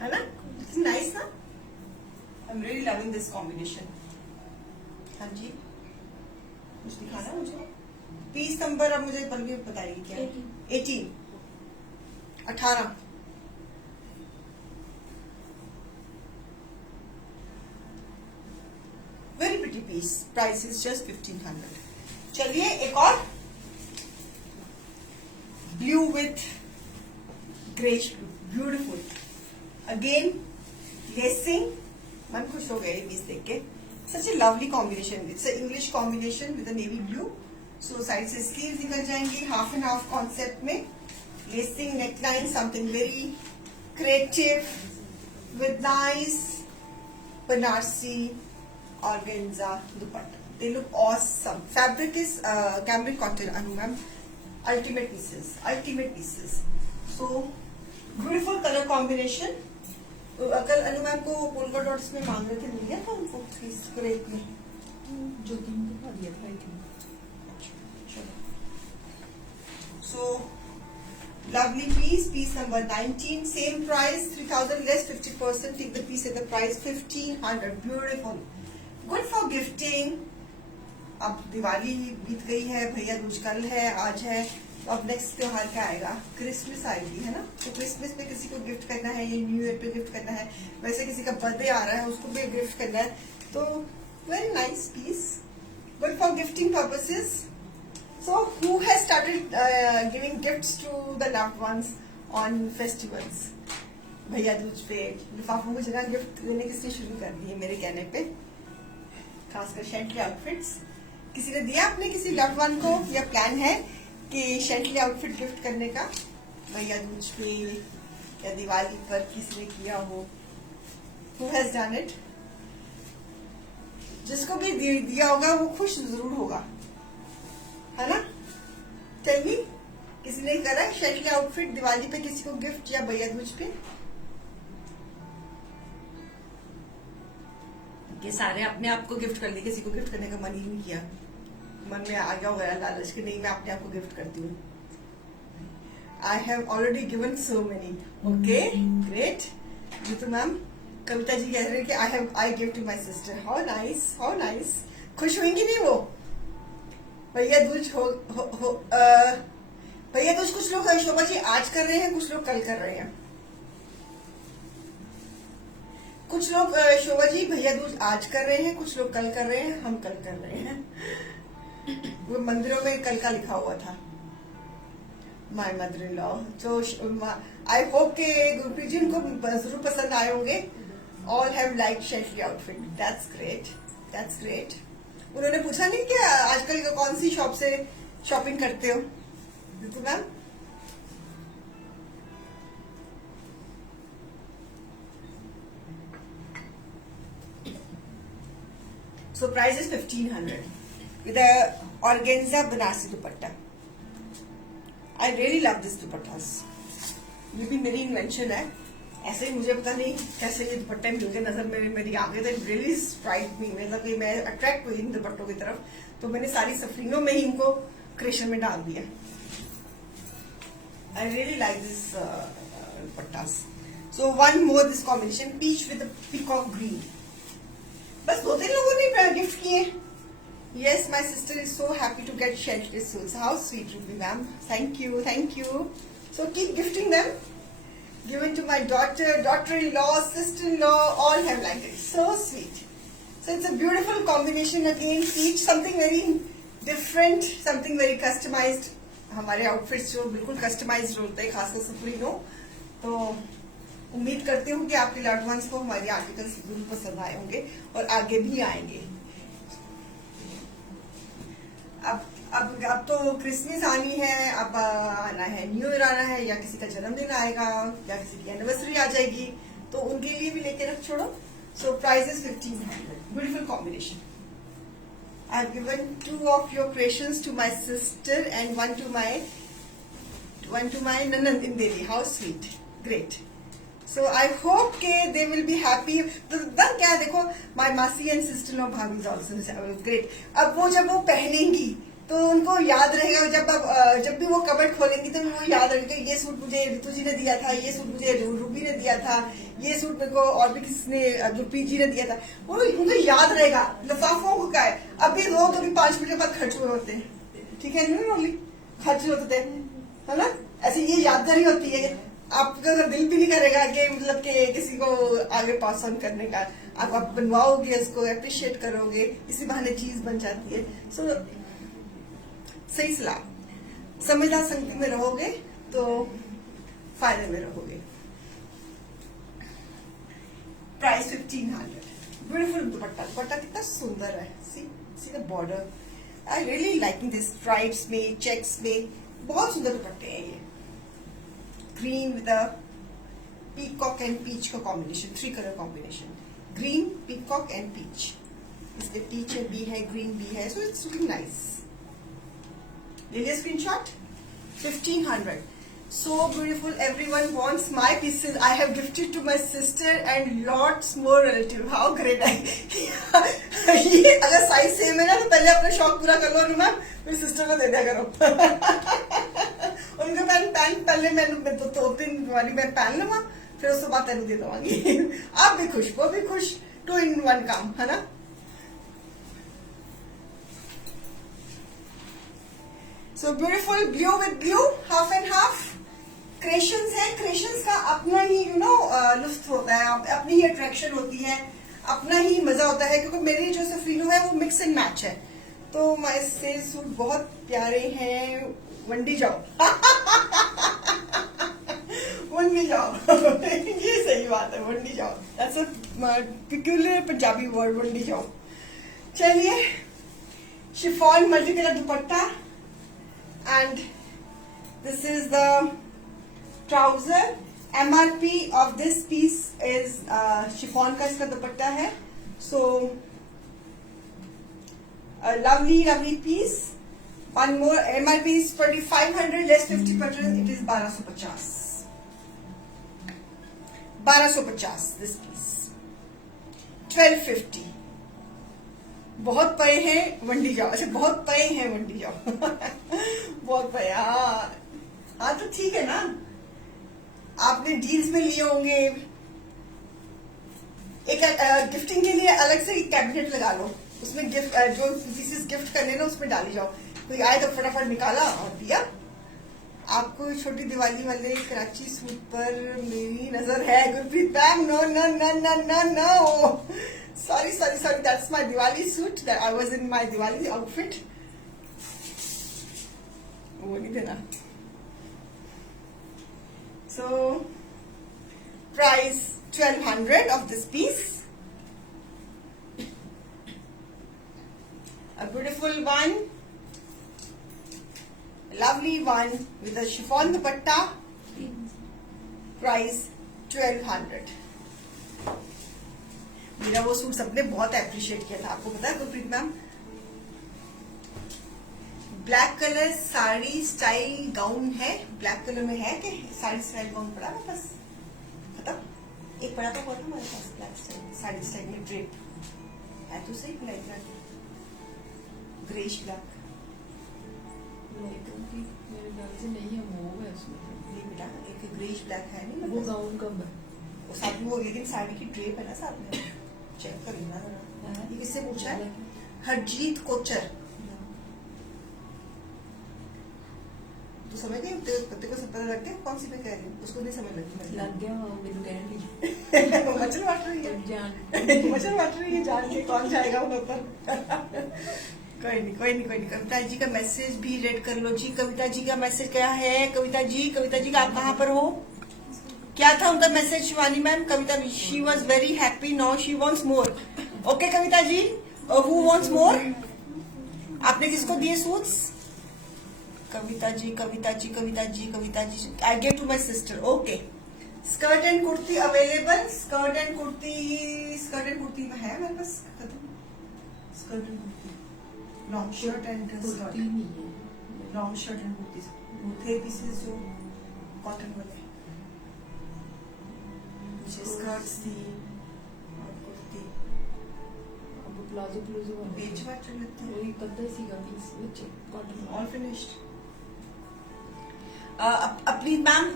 है ना, इट्स नाइस ना। I am really loving this combination. हाँ जी, कुछ दिखाना मुझे। पीस नंबर अब मुझे बल्कि बताइए क्या? 18। Very pretty piece, price is just 1500। चलिए एक और blue with greyish blue, beautiful again lacing. मन खुश हो गया ये पीस देख के, such a lovely combination, it's a English combination with navy blue. So side से स्लीव्स निकल जाएंगी हाफ एंड हाफ कॉन्सेप्ट में, lacing neckline, something very creative with nice Banarsi organza dupatta. They look awesome. Fabric is cambric cotton, Anu ma'am. Ultimate pieces, ultimate pieces. So beautiful color combination. कल अनु ma'am को polka dots में मांग रहे थे, मिल गया था उनको इस क्रेप में जो दिन दिखा दिया था। So lovely piece, piece number 19, same price, 3000 less 50%, take the piece at the price 1500, beautiful, good for gifting। अब दिवाली बीत गई है, भैया दूज कल है, आज है, तो अब नेक्स्ट त्योहार क्या आएगा, क्रिसमस आएगी है ना। तो क्रिसमस पे किसी को गिफ्ट करना है, या न्यू ईयर पे गिफ्ट करना है, वैसे किसी का बर्थडे आ रहा है उसको भी गिफ्ट करना है, तो very nice piece, good for gifting purposes. So, who has started giving gifts to the loved ones on festivals? भैया दूज पे लिफाफों को जगह गिफ्ट देने किसने शुरू कर दी है मेरे कहने पे, खासकर शेंटली आउटफिट्स। किसी ने दिया अपने किसी लव्ड वन को, या प्लान है कि शेंटली आउटफिट गिफ्ट करने का भैया दूज पे या दिवाली पर किसी ने किया हो? Who has done it? जिसको भी दिया होगा वो खुश जरूर होगा, है ना। टेल मी, किसी ने करा शेंटली आउटफिट दिवाली पे किसी को गिफ्ट या भैया दूज पे? ये सारे अपने आप को गिफ्ट कर ली, किसी को गिफ्ट करने का मन ही नहीं किया, मन में आ गया होगा लालच कि नहीं मैं अपने आप को गिफ्ट करती हूँ। I have already given so many. Okay great. Ritu ma'am, Kavita ji कह रहे हैं कि I give to my sister. How nice, how nice. खुश होंगी नहीं वो? भैया दूज भैया दूज कुछ लोग शोभा जी आज कर रहे हैं, कुछ लोग कल कर रहे हैं। कुछ लोग शोभा जी भैया दूज आज कर रहे हैं, कुछ लोग कल कर रहे हैं, हम कल कर रहे हैं। वो मंदिरों में कल का लिखा हुआ था, माय मदर इन लॉ। तो आई होप के गुरप्रीत जी उनको जरूर पसंद आए होंगे। All have like gently outfit, that's great, that's great. उन्होंने पूछा नहीं कि आजकल कौन सी शॉप से शॉपिंग करते हो Ritu ma'am? So price is 1500 with organza Banarasi dupatta. I really love this dupattas. ये भी मेरी इन्वेंशन है, ऐसे ही मुझे पता नहीं कैसे ये दुपट्टे मिल गए नजर मेरी आगे, तो रियली स्ट्राइक मी, मतलब कि मैं अट्रैक्ट हुई इन दुपट्टों की तरफ, तो मैंने सारी सफरीनों में ही इनको क्रेशन में डाल दिया। I really like this dupattas. So one more this combination, peach with peacock green. बस 2-3 लोगों ने गिफ्ट किए। Yes, my sister is so happy to get Shetley suits. How sweet, Ruby ma'am. Thank you, thank you. So keep gifting them. Given to my daughter, daughter-in-law, sister-in-law, all have liked it. So sweet. So it's a beautiful combination again. Each something very different, something very customized. हमारे outfits जो बिल्कुल customized होते हैं, खासकर सफरीनों। तो उम्मीद करती हूँ कि आपके loved ones को हमारी आर्टिकल्स जरूर पसंद आए होंगे और आगे भी आएंगे। अब तो क्रिसमस आनी है, अब आना है न्यू ईयर आना है, या किसी का जन्मदिन आएगा, या किसी की एनिवर्सरी आ जाएगी, तो उनके लिए भी लेके रख छोड़ो। सो price is 1500, beautiful combination. I have given 2 of your creations to my sister and one to my ननद in Delhi. How sweet, great. So I hope के they will be happy. तो क्या देखो, my मासी and sister-in-law भाभी is also great. अब वो जब वो पहनेंगी तो उनको याद रहेगा, जब भी वो कबर्ड खोलेंगी तो वो याद रहेगा ये सूट मुझे ऋतु जी ने दिया था, ये सूट मुझे रूबी ने दिया था, ये सूट मेरे को और भी किसने गुरप्रीत जी ने दिया था। वो उनको याद रहेगा। लिफाफों को क्या है, अभी रो तो भी 5 मिनट बाद खर्च हुए होते हैं, ठीक है नहीं रोली, खर्च होते थे, है ना। ऐसे ये यादगारी होती है, आपका दिल भी नहीं करेगा कि मतलब कि किसी को आगे पास ऑन करने का। आप बनवाओगे, उसको अप्रिशिएट करोगे, इसी बहाने चीज बन जाती है। सो सही सलाह, समझदार संगति में रहोगे तो फायदे में रहोगे। प्राइस 1500। ब्यूटीफुल दुपट्टा, दुपट्टा कितना सुंदर है। See the border, I really liking this. Stripes में, चेक्स में बहुत सुंदर दुपट्टे हैं ये। Green with a peacock and peach का combination, 3 colour combination, green, peacock and peach. इसमें पीच भी है, ग्रीन भी है, सो इट्स लुकिंग नाइस। ले लिया screenshot. 1500, so beautiful. Everyone wants my pieces. I have gifted to my sister and lots more relative. How great है। ये अगर साइज सेम है ना तो पहले अपना शौक पूरा कर लो मैम, फिर सिस्टर को दे दिया करो। उनका पैन पहले मैं 2-3 वाली मैं पहन लूंगा, फिर उसके बाद तेन दे दूंगी। आप भी खुश, वो भी खुश, 2 in 1 काम है ना। So beautiful, blue with blue, half and half. क्रेशंस है, क्रेशंस का अपना ही लुत्फ होता है, अपनी ही अट्रैक्शन होती है, अपना ही मजा होता है। क्योंकि मेरी जो सफरीनो है वो मिक्स एंड मैच है, तो इससे सूट बहुत प्यारे हैं। वंडी जाओ। वंडी जाओ। ये सही बात है, वंडी जाओ। That's a peculiar Punjabi word, वंडी जाओ। चलिए, chiffon multi colour dupatta and this is the trouser. MRP of this piece is chiffon का इसका दुपट्टा है। So a lovely piece. One more, MRP is 2500 less 50%, it is 1250. 1250 this piece। 1250। बहुत पए हैं, वंडी जाओ। अच्छा, बहुत पए हैं, वंडी जाओ। बहुत पए, हाँ तो ठीक है ना। आपने डील्स में लिए होंगे, एक गिफ्टिंग के लिए अलग से कैबिनेट लगा लो, उसमें गिफ्ट जो पीसेस गिफ्ट करने ना उसमें डाली जाओ। कोई आए तो फटाफट निकाला और दिया। आपको छोटी दिवाली वाले कराची सूट पर मेरी नजर है Gurpreet ma'am. No no no no no no, sorry, that's my Diwali suit that I was in my Diwali outfit. वो नहीं देना। So price 1200 of this piece। A beautiful one, lovely one with a chiffon dupatta, price 1200। मेरा वो suit सबने बहुत appreciate किया था, आपको पता है Gurpreet ma'am. Black colour sari style gown है, ब्लैक कलर में है कि साड़ी स्टाइल गाउन पड़ा है बस खत्म। एक पड़ा तो हुआ था हमारे पास ब्लैक स्टाइल साड़ी स्टाइल में ड्रेप है, तो सही ब्लैक ग्रेश ब्लैक। मेरे ख्याल से नहीं है, वो है उसमें। ये बेटा एक ग्रेश ब्लैक है नहीं, वो गाउन कब है? वो साथ में वो, लेकिन साड़ी की ड्रेप है ना साथ में, चेक कर लेना जरा। ये किससे पूछा है? हरजीत कोचर। तो समझ गई, तेरे को सब पता लग गया कौन सी मैं कह रही हूँ, उसको नहीं समझ लगी। लग गया मेरे कहने की। मचल बांट रही है, मचल बांट रही है, जान के कौन जाएगा उन ऊपर। कोई नहीं। कविता जी का मैसेज भी रीड कर लो जी। कविता जी का मैसेज क्या है? कविता जी का आप कहाँ पर हो? क्या था उनका message Shivani ma'am? Kavita, she was very happy, now she wants more. Okay Kavita ji, who wants more? आपने किसको दिए suits? Kavita ji, I get to my sister. Okay, skirt and kurti available. Skirt and kurti में है मेरे पास। Skirt and kurti, long shirt and skirt, long shirt and kurti थे pieces जो cotton वाले, स्कर्ट्स थी और कुर्ती। अब प्लाजो बेच बात चल लेते हैं, वही कद्दा सी का पीस बच्चे कॉटन ऑल फिनिश्ड। अपनी मैम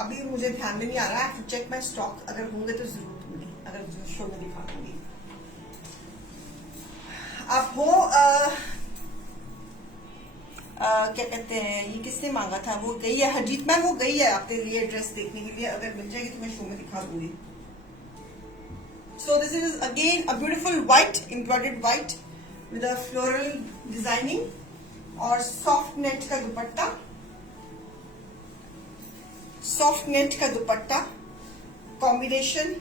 अभी मुझे ध्यान में नहीं आ रहा है, चेक माई स्टॉक, अगर होंगे तो जरूर दूंगी, अगर शो में दिखा दूंगी। आप हो क्या कहते हैं, ये किसने मांगा था, वो गई है हरजीत मैम, वो गई है आपके लिए ड्रेस देखने के लिए, अगर मिल जाएगी तो मैं शो में दिखा दूंगी। सो this is again a beautiful white embroidered white with a floral designing और सॉफ्ट नेट का दुपट्टा, सॉफ्ट नेट का दुपट्टा कॉम्बिनेशन।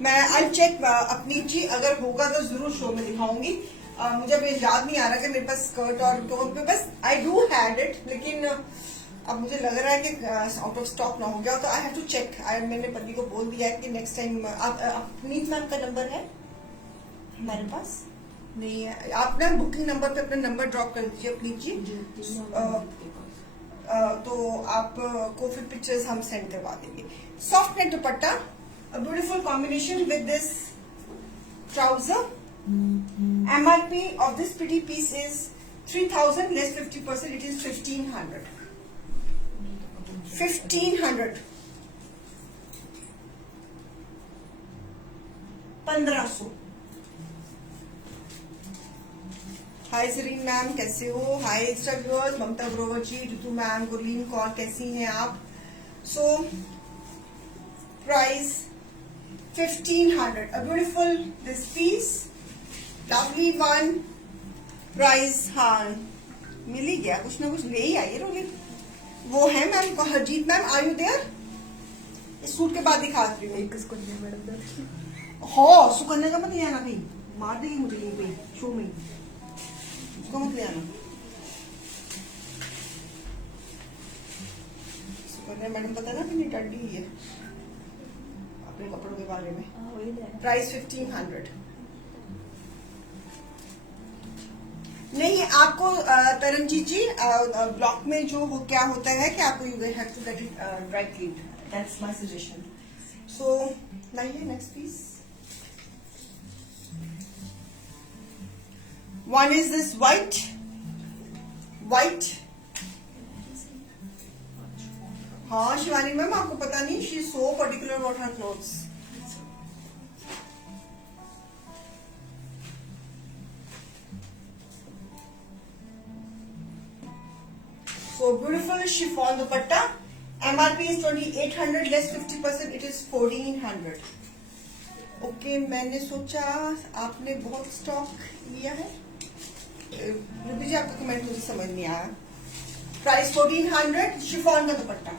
मैं आई चेक अपनी जी, अगर होगा तो जरूर शो में दिखाऊंगी। मुझे अभी याद नहीं आ रहा कि मेरे पास स्कर्ट और टॉप पे, बस आई डू हैड इट, लेकिन अब मुझे लग रहा है कि आउट ऑफ स्टॉक ना हो गया, तो आई हैव टू चेक। मैंने पति को बोल दिया है कि नेक्स्ट टाइम अपनी मैम का नंबर है हमारे पास नहीं है, आप ना बुकिंग नंबर पे अपना नंबर ड्रॉप कर दीजिए अपनी जी, तो आपको फिर पिक्चर्स हम सेंड करवा देंगे। Soft net dupatta, a beautiful combination with this trouser. MRP of this pretty piece is 3,000 less 50%, it is 1,500. 1,500. 1,500. Hi Zareen ma'am, कैसे हो? हाय इंस्टा व्यूअर्स, ममता ग्रोवर जी, ऋतु मैम, गुरलीन कौर, कैसी हैं आप? So price 1,500. A beautiful this piece, lovely one. Price हाँ मिल ही गया, कुछ ना कुछ ले ही आइए रोली। वो है मैम को Harjeet ma'am, are you there? इस सूट के बाद दिखा रही हूँ। सुकन्या मैडम हाँ, सुकन्या का मत ले आना कहीं, मार देगी मुझे यहीं पे शो में, उसको मत ले आना। सुकन्या मैडम पता ना कितनी टड्डी है अपने कपड़ों के बारे में। प्राइस 1,500। नहीं, आपको तरनजीत जी ब्लॉक में जो क्या होता है कि आपको you have to get it dry clean, that's my suggestion. So लाइए next piece. One is this white, हाँ शिवानी मैम, आपको पता नहीं, she is so particular about her clothes. So beautiful chiffon dupatta. MRP is 2,800 less 50%. It is 1,400. Okay, मैंने सोचा आपने बहुत stock लिया है। रुबी जी, आपका कमेंट मुझे समझ नहीं आया। प्राइस 1,400 शिफॉन का दुपट्टा।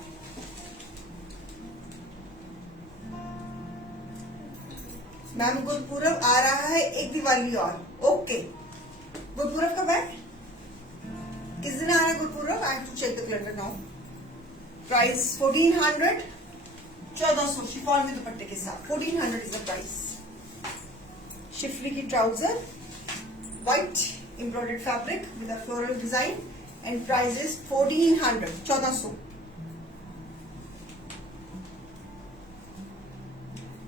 मैम गुरपूरब आ रहा है, एक दिवाली और। ओके, गुरपूरब कब है? किस दिन आ रहा है Gurpurab? I have to check the calendar now. Price 1,400, 1,400 chiffon में दुपट्टे के साथ। 1,400 इज द प्राइस। शिफली की trouser, white embroidered fabric with a floral design and price is 1,400, 1,400।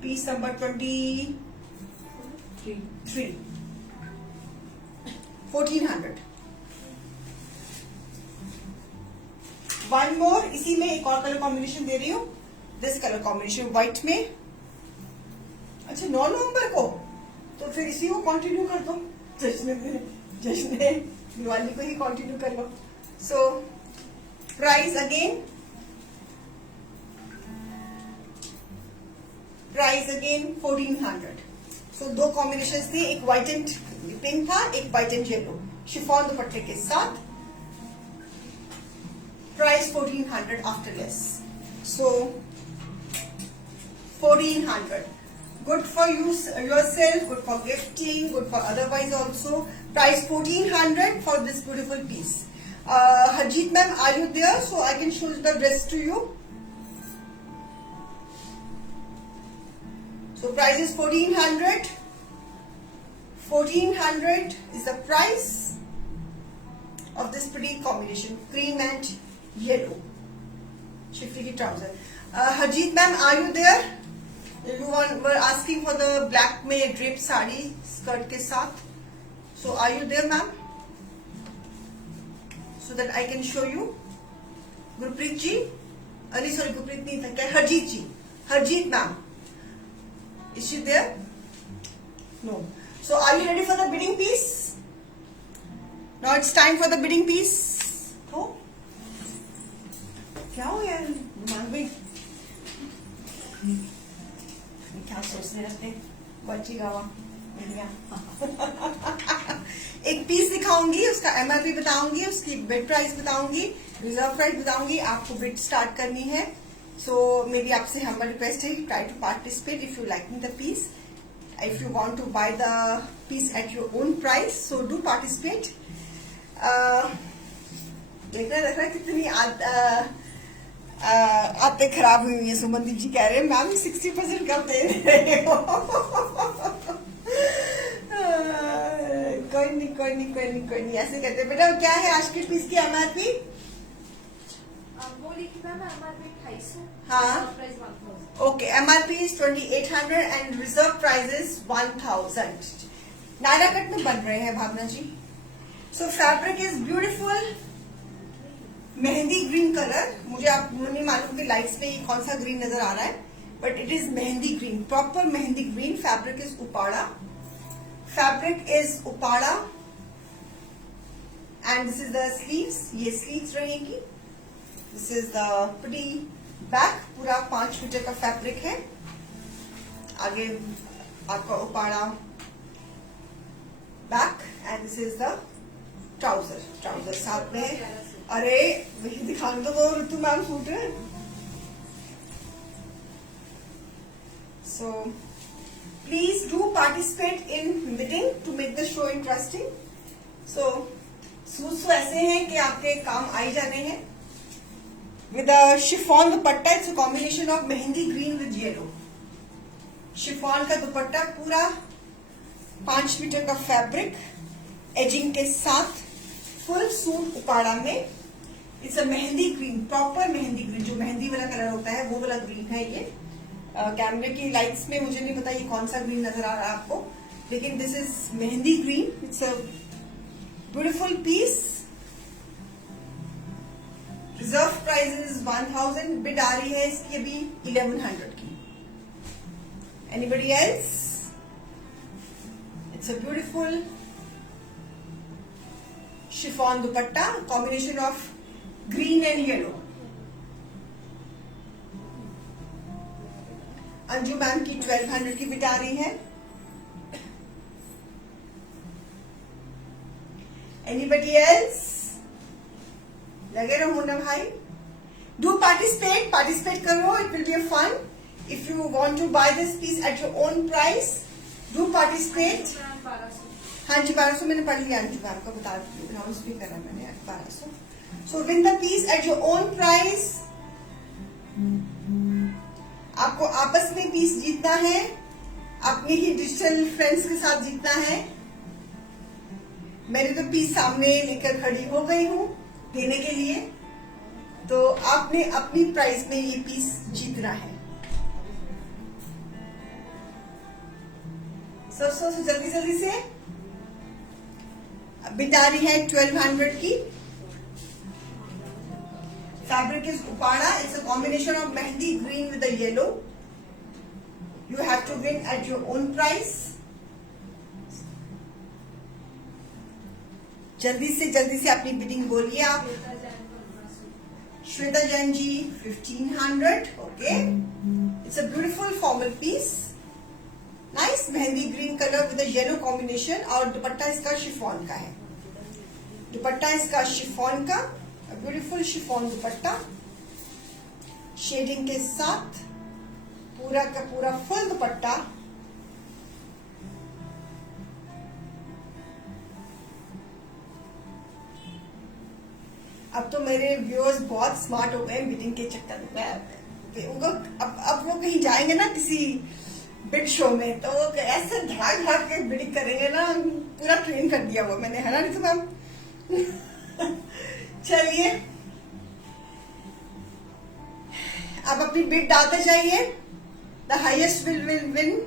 Piece number 23, 1,400। One more, इसी में एक और कलर कॉम्बिनेशन दे रही हूँ, दिस कलर कॉम्बिनेशन व्हाइट में। अच्छा, 9 नवंबर को, तो फिर इसी को कंटिन्यू कर दो, जश्न दिवाली को ही कंटिन्यू कर लो। So price again 1,400। सो दो कॉम्बिनेशन थे, एक व्हाइट एंड पिंक था, एक व्हाइट एंड येलो शिफॉन दुपट्टे के साथ। Price 1,400 after less. So 1,400. Good for yourself, good for gifting, good for otherwise also. Price 1,400 for this beautiful piece. Harjeet ma'am, are you there? So I can show the dress to you. So price is 1,400. 1,400 is the price of this pretty combination, cream and yellow shifty trouser. Harjeet ma'am, are you there? You were asking for the black में draped sari skirt के साथ. So are you there ma'am? So that I can show you. Gurpreet ji, sorry, Gurpreet नहीं था क्या? Harjeet ji, Harjeet ma'am, is she there? No. So are you ready for the bidding piece? Now it's time for the bidding piece. हो क्या हो यार दिमाग में क्या सोचने लगते बच्ची गावा एक पीस दिखाऊंगी, उसका एमआरपी बताऊंगी, उसकी बिड प्राइस बताऊंगी, रिजर्व प्राइस बताऊंगी, आपको बिड स्टार्ट करनी है. सो मेरी आपसे हम्बल रिक्वेस्ट है, try to participate if you liking the piece. If you want to buy the piece at your own price, so do participate. देख रहे कितनी आते खराब हुई है. सुमनदीप जी कह रहे हैं मैम 60% कम दे रहे हो. कोई नहीं ऐसे कहते. बेटा क्या है आज के पीस की एमआरपी? वो लिखी मैम एमआरपी 250. हाँ. Price 1000. Okay, MRP is 2800 and reserve price is 1000. Naira cut में बन रहे हैं Bhavna ji. So fabric is beautiful. Mehndi green colour. मुझे नहीं मालूम कि लाइट्स में ये कौन सा ग्रीन नजर आ रहा है, but it is mehndi green, proper mehndi green. Fabric is Uppada. And this is the sleeves. ये स्लीव्स रहेंगी. This is the pre back. पूरा 5 मीटर का फैब्रिक है. आगे आपका Uppada back and this is the trouser साथ में. अरे वही दिखाने तो ऋतु मैम सूट है. So please do participate in bidding to make the show interesting. So suit ऐसे हैं कि आपके काम आई जाने हैं. With a chiffon dupatta, it's a combination of mehndi green with yellow. Chiffon का दुपट्टा, पूरा 5 मीटर का फैब्रिक, एजिंग के साथ, फुल सूट उपाड़ा में. It's a mehndi green, proper mehndi green. जो मेहंदी वाला कलर होता है वो वाला ग्रीन है ये. कैमरे की लाइट्स में मुझे नहीं पता ये कौन सा ग्रीन नजर आ रहा है आपको, लेकिन this is mehndi green. It's a beautiful piece. Reserve price is 1000. Bid आ रही है इसकी अभी 1100 की. Anybody else? It's a beautiful chiffon dupatta, combination of green and yellow. Anju ma'am की 1200 की बिड आ रही है. Anybody else? Lage Raho Munna Bhai. Do participate करो. It will be a fun. If you want to buy this piece at your own price, do participate. 1200. हाँ जी 1200 मैंने पढ़ लिया. अंजू मैम को बता अनाउंस भी करा मैंने 1200. So win the piece at your own price. आपको आपस में पीस जीतना है, अपने ही डिजिटल फ्रेंड्स के साथ जीतना है. मैंने तो पीस सामने लेकर खड़ी हो गई हूं देने के लिए, तो आपने अपनी प्राइस में ये पीस जीतना है. सब जल्दी से. बिड आ रही है 1200 की. Fabric is Upada. It's a combination of mehndi green with the yellow. You have to win at your own price. जल्दी से अपनी बिडिंग बोलिए आप. Shweta Jain ji 1500. Okay. It's a beautiful formal piece. Nice mehndi green colour with yellow combination. और दुपट्टा इसका chiffon का है. दुपट्टा इसका शिफॉन का, ब्यूटीफुल शिफॉन दुपट्टा शेडिंग के साथ, पूरा का पूरा फुल दुपट्टा. अब तो मेरे व्यूअर्स बहुत स्मार्ट हो गए बिडिंग के चक्कर में. उनको अब वो कहीं जाएंगे ना किसी बिड शो में, तो वो ऐसे धड़ाक के बिडिंग करेंगे ना. पूरा ट्रेन कर दिया वो मैंने, है ना नहीं तो मैम. चलिए अब अपनी बिड डालते जाइए. The highest will win.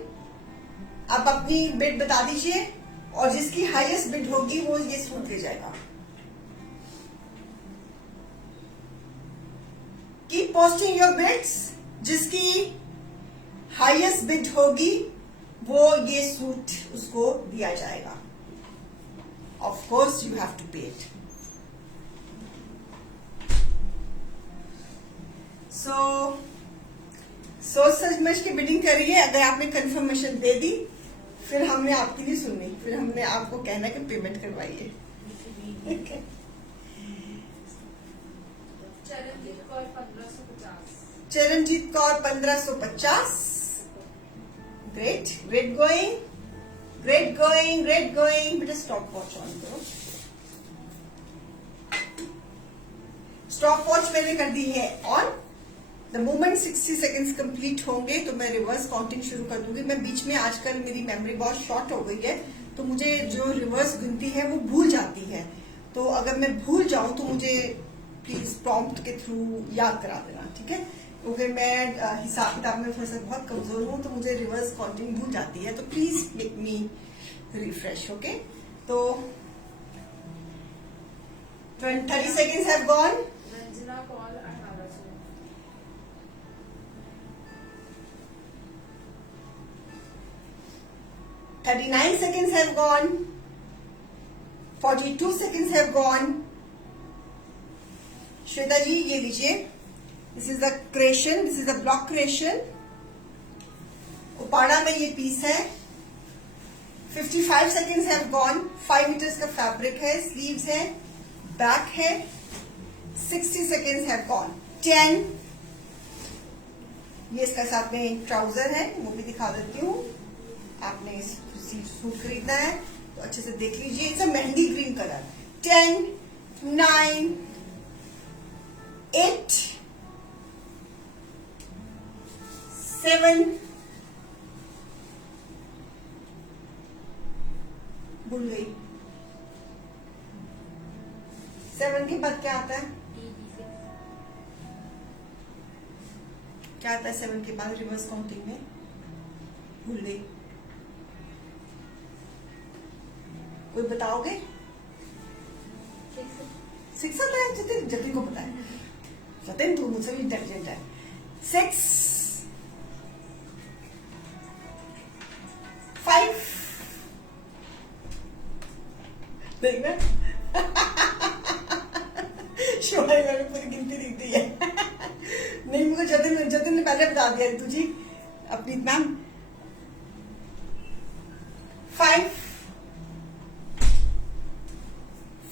आप अपनी बिड बता दीजिए और जिसकी हाईएस्ट बिड होगी वो ये सूट ले जाएगा. Keep posting your bids. जिसकी हाईएस्ट बिड होगी वो ये सूट उसको दिया जाएगा. Of course you have to pay it. सोच समझ के बिडिंग करिए. अगर आपने कंफर्मेशन दे दी फिर हमने आपकी नहीं सुननी, फिर हमने आपको कहना कि पेमेंट करवाइए. Charanjit Kaur 1550. Charanjit Kaur 1550. Great great going, great going, great going. बेटा स्टॉप वॉच ऑन करो. स्टॉप वॉच मैंने कर दी है on. The moment 60 seconds complete होंगे तो मैं रिवर्स काउंटिंग शुरू कर दूंगी. मैं बीच में आजकल मेरी मेमोरी बहुत शॉर्ट हो गई है तो मुझे जो रिवर्स गिनती है वो भूल जाती है. तो अगर मैं भूल जाऊं तो मुझे प्लीज प्रॉम्प्ट के थ्रू याद करा देना, ठीक है? क्योंकि मैं हिसाब किताब में थोड़ा सा बहुत कमजोर हूं तो मुझे रिवर्स काउंटिंग भूल जाती है. तो please make me refresh. Okay, तो 30 seconds have gone. Ranjana Kaur 1800. 39 seconds have gone. 42 seconds have gone. Shweta ji ये लीजिए. This is the creation, this is the block creation. Uppada में ये पीस है. 55 seconds have gone. 5 मीटर्स का फैब्रिक है, स्लीव्स है, बैक है. 60 seconds have gone. 10. ये इसका साथ में ट्राउजर है, वो भी दिखा देती हूँ. आपने सूट खरीदना है तो अच्छे से देख लीजिए. It's a mehndi green colour. 10, 9, 8, 7. भूल गई. 7 के बाद क्या आता है? क्या आता है 7 के बाद रिवर्स काउंटिंग में? भूल गई. कोई बताओगे? 6 आता है. जतिन, जतिन को पता है. जतिन तू मुझसे भी इंटेलिजेंट है. 6, 5. देखना शिवानी मैंने पूरी गिनती लिख दी है. नहीं, मुझे जतिन ने पहले बता दिया तुझी अपनी मैम. 5,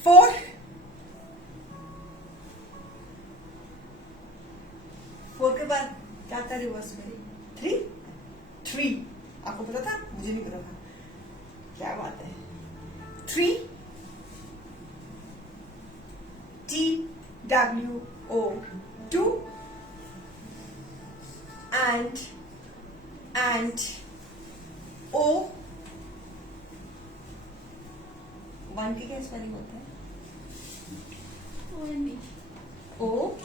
4, 4 के बाद क्या था रिवर्स में? 3. आपको पता था? मुझे नहीं पता था. क्या बात है. 3, TWO 2 and O 1 की क्या स्पेलिंग होता है? O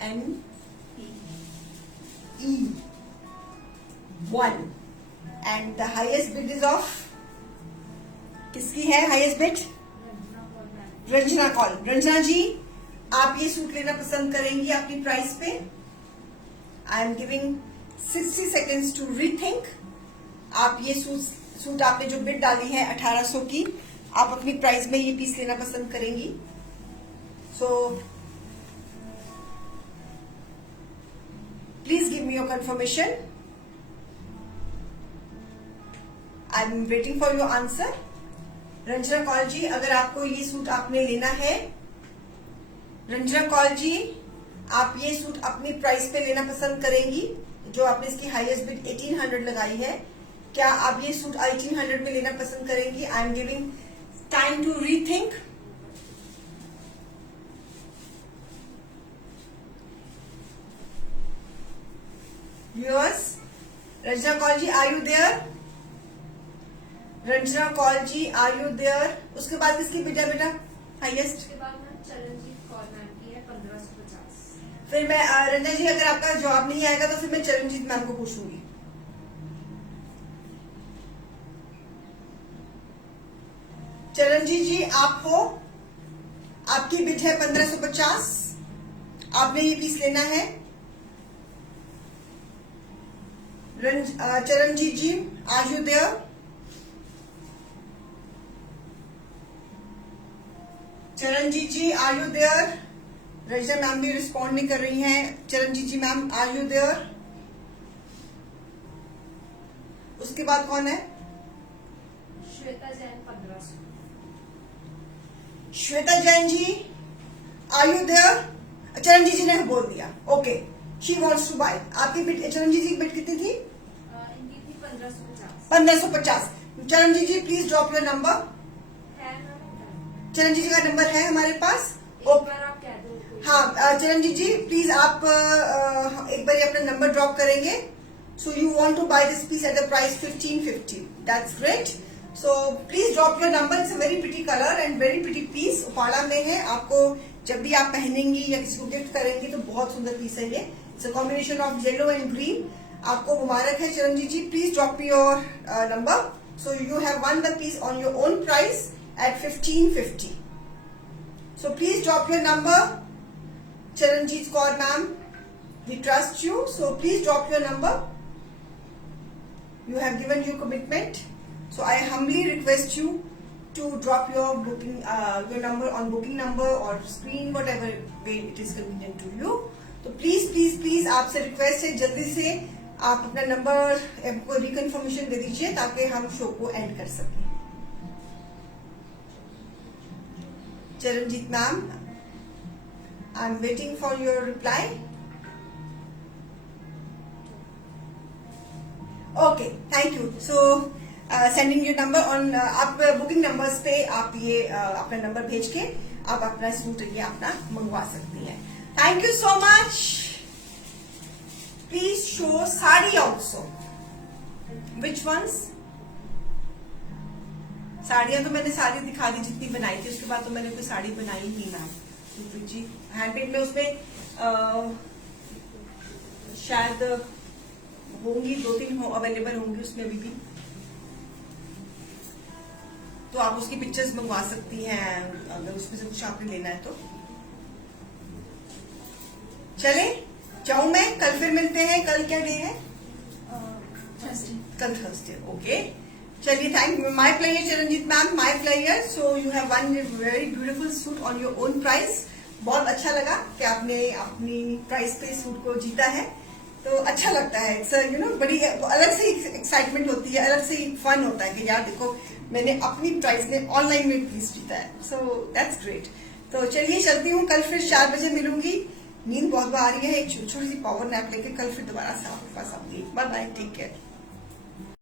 N E 1 and the highest bid is of किसकी है हाईएस्ट बिड? रंजना कौर. रंजना जी आप ये सूट लेना पसंद करेंगी अपनी प्राइस पे? I am giving 60 seconds to rethink. आप ये सूट आपने जो बिड डाली है 1800 की, आप अपनी प्राइस में ये पीस लेना पसंद करेंगी? So please give me your confirmation. I am waiting for your answer. Ranjana Kaul ji अगर आपको ये सूट आपने लेना है, रंजना कौल जी आप ये सूट अपनी प्राइस पे लेना पसंद करेंगी जो आपने इसकी हाईएस्ट बिड 1800 लगाई है? क्या आप ये सूट 1800 में लेना पसंद करेंगी? I am giving time to rethink. Viewers, Ranjana Kaul ji are you there? Ranjana Kaul ji are you there? उसके बाद किसकी बिड है बेटा हाईएस्ट? उसके बाद में चरणजीत कौर मैम की है 1550. फिर मैं रंजना जी अगर आपका जवाब नहीं आएगा तो फिर मैं चरणजीत मैम को पूछूंगी. चरणजीत जी आप हो, आपकी बिड है 1550. आपने ये पीस लेना है. Charanjeet ji, are you there? Charanjeet ji, are you there? Ranjana ma'am भी रिस्पॉन्ड नहीं कर रही हैं. Charanjeet ji ma'am, are you there? उसके बाद कौन है? Shweta Jain 1500. Shweta Jain ji, are you there? Charanjeet ji ने बोल दिया. Okay, she wants to buy. आपकी बिट, चरणजीत जी की बिट कितनी थी? इनकी थी 1550. 1550. Charanjeet ji please drop your number. है मैम? चरणजीत जी का नंबर है हमारे पास. एक बार आप कह दो. हाँ, चरणजीत जी प्लीज आप एक बार अपना नंबर ड्रॉप करेंगे. So you want to buy this piece at the price 1550. That's great. So please drop your number. It's a very pretty colour and very pretty piece. Uppada में है. आपको जब भी आप पहनेंगी या किसी को गिफ्ट करेंगी तो बहुत सुंदर पीस है ये. It's a combination of yellow and green. आपको मुबारक है Charanjeet ji. Please drop your number. So you have won the piece on your own price at 1550. So please drop your number. Charanjeet Kaur ma'am, we trust you. So please drop your number. You have given your commitment. So I humbly request you to drop your booking, your number on booking number or screen, whatever way it is convenient to you. तो please आपसे request है जल्दी से आप अपना number को रिकन्फर्मेशन दे दीजिए ताकि हम शो को एंड कर सकें. Charanjeet ma'am, I'm waiting for your reply. Okay, thank you. So sending your number on आप बुकिंग नंबर्स पे आप ये अपना नंबर भेज के आप अपना सूट ये अपना मंगवा सकती हैं. Thank you so much. Please show sari also. Which ones? साड़ियां तो मैंने सारी दिखा दी जितनी बनाई थी. उसके बाद तो मैंने कोई साड़ी बनाई नहीं मैम. जी हैंडमेड में उसमें शायद होंगी 2-3 अवेलेबल होंगी उसमें अभी भी. तो आप उसकी पिक्चर्स मंगवा सकती हैं अगर उसमें से कुछ आपने लेना है तो. चले जाऊं मैं. कल फिर मिलते हैं. कल क्या डे है? कल थर्सडे. ओके, चलिए. Thank you. My player Charanjit ma'am, my player. So you have one very beautiful suit on your own price. बहुत अच्छा लगा कि आपने अपनी प्राइस पे सूट को जीता है. तो अच्छा लगता है. इट्स यू नो बड़ी अलग से एक्साइटमेंट होती है, अलग से फन होता है कि यार देखो मैंने अपनी प्राइस में ऑनलाइन में पीस जीता है. So that's great. तो चलिए चलती हूँ. कल फिर 4 बजे मिलूंगी. नींद बहुत आ रही है. एक छोटी सी पावर नैप लेके कल फिर दोबारा से आपके पास आऊंगी. Bye bye. Take care.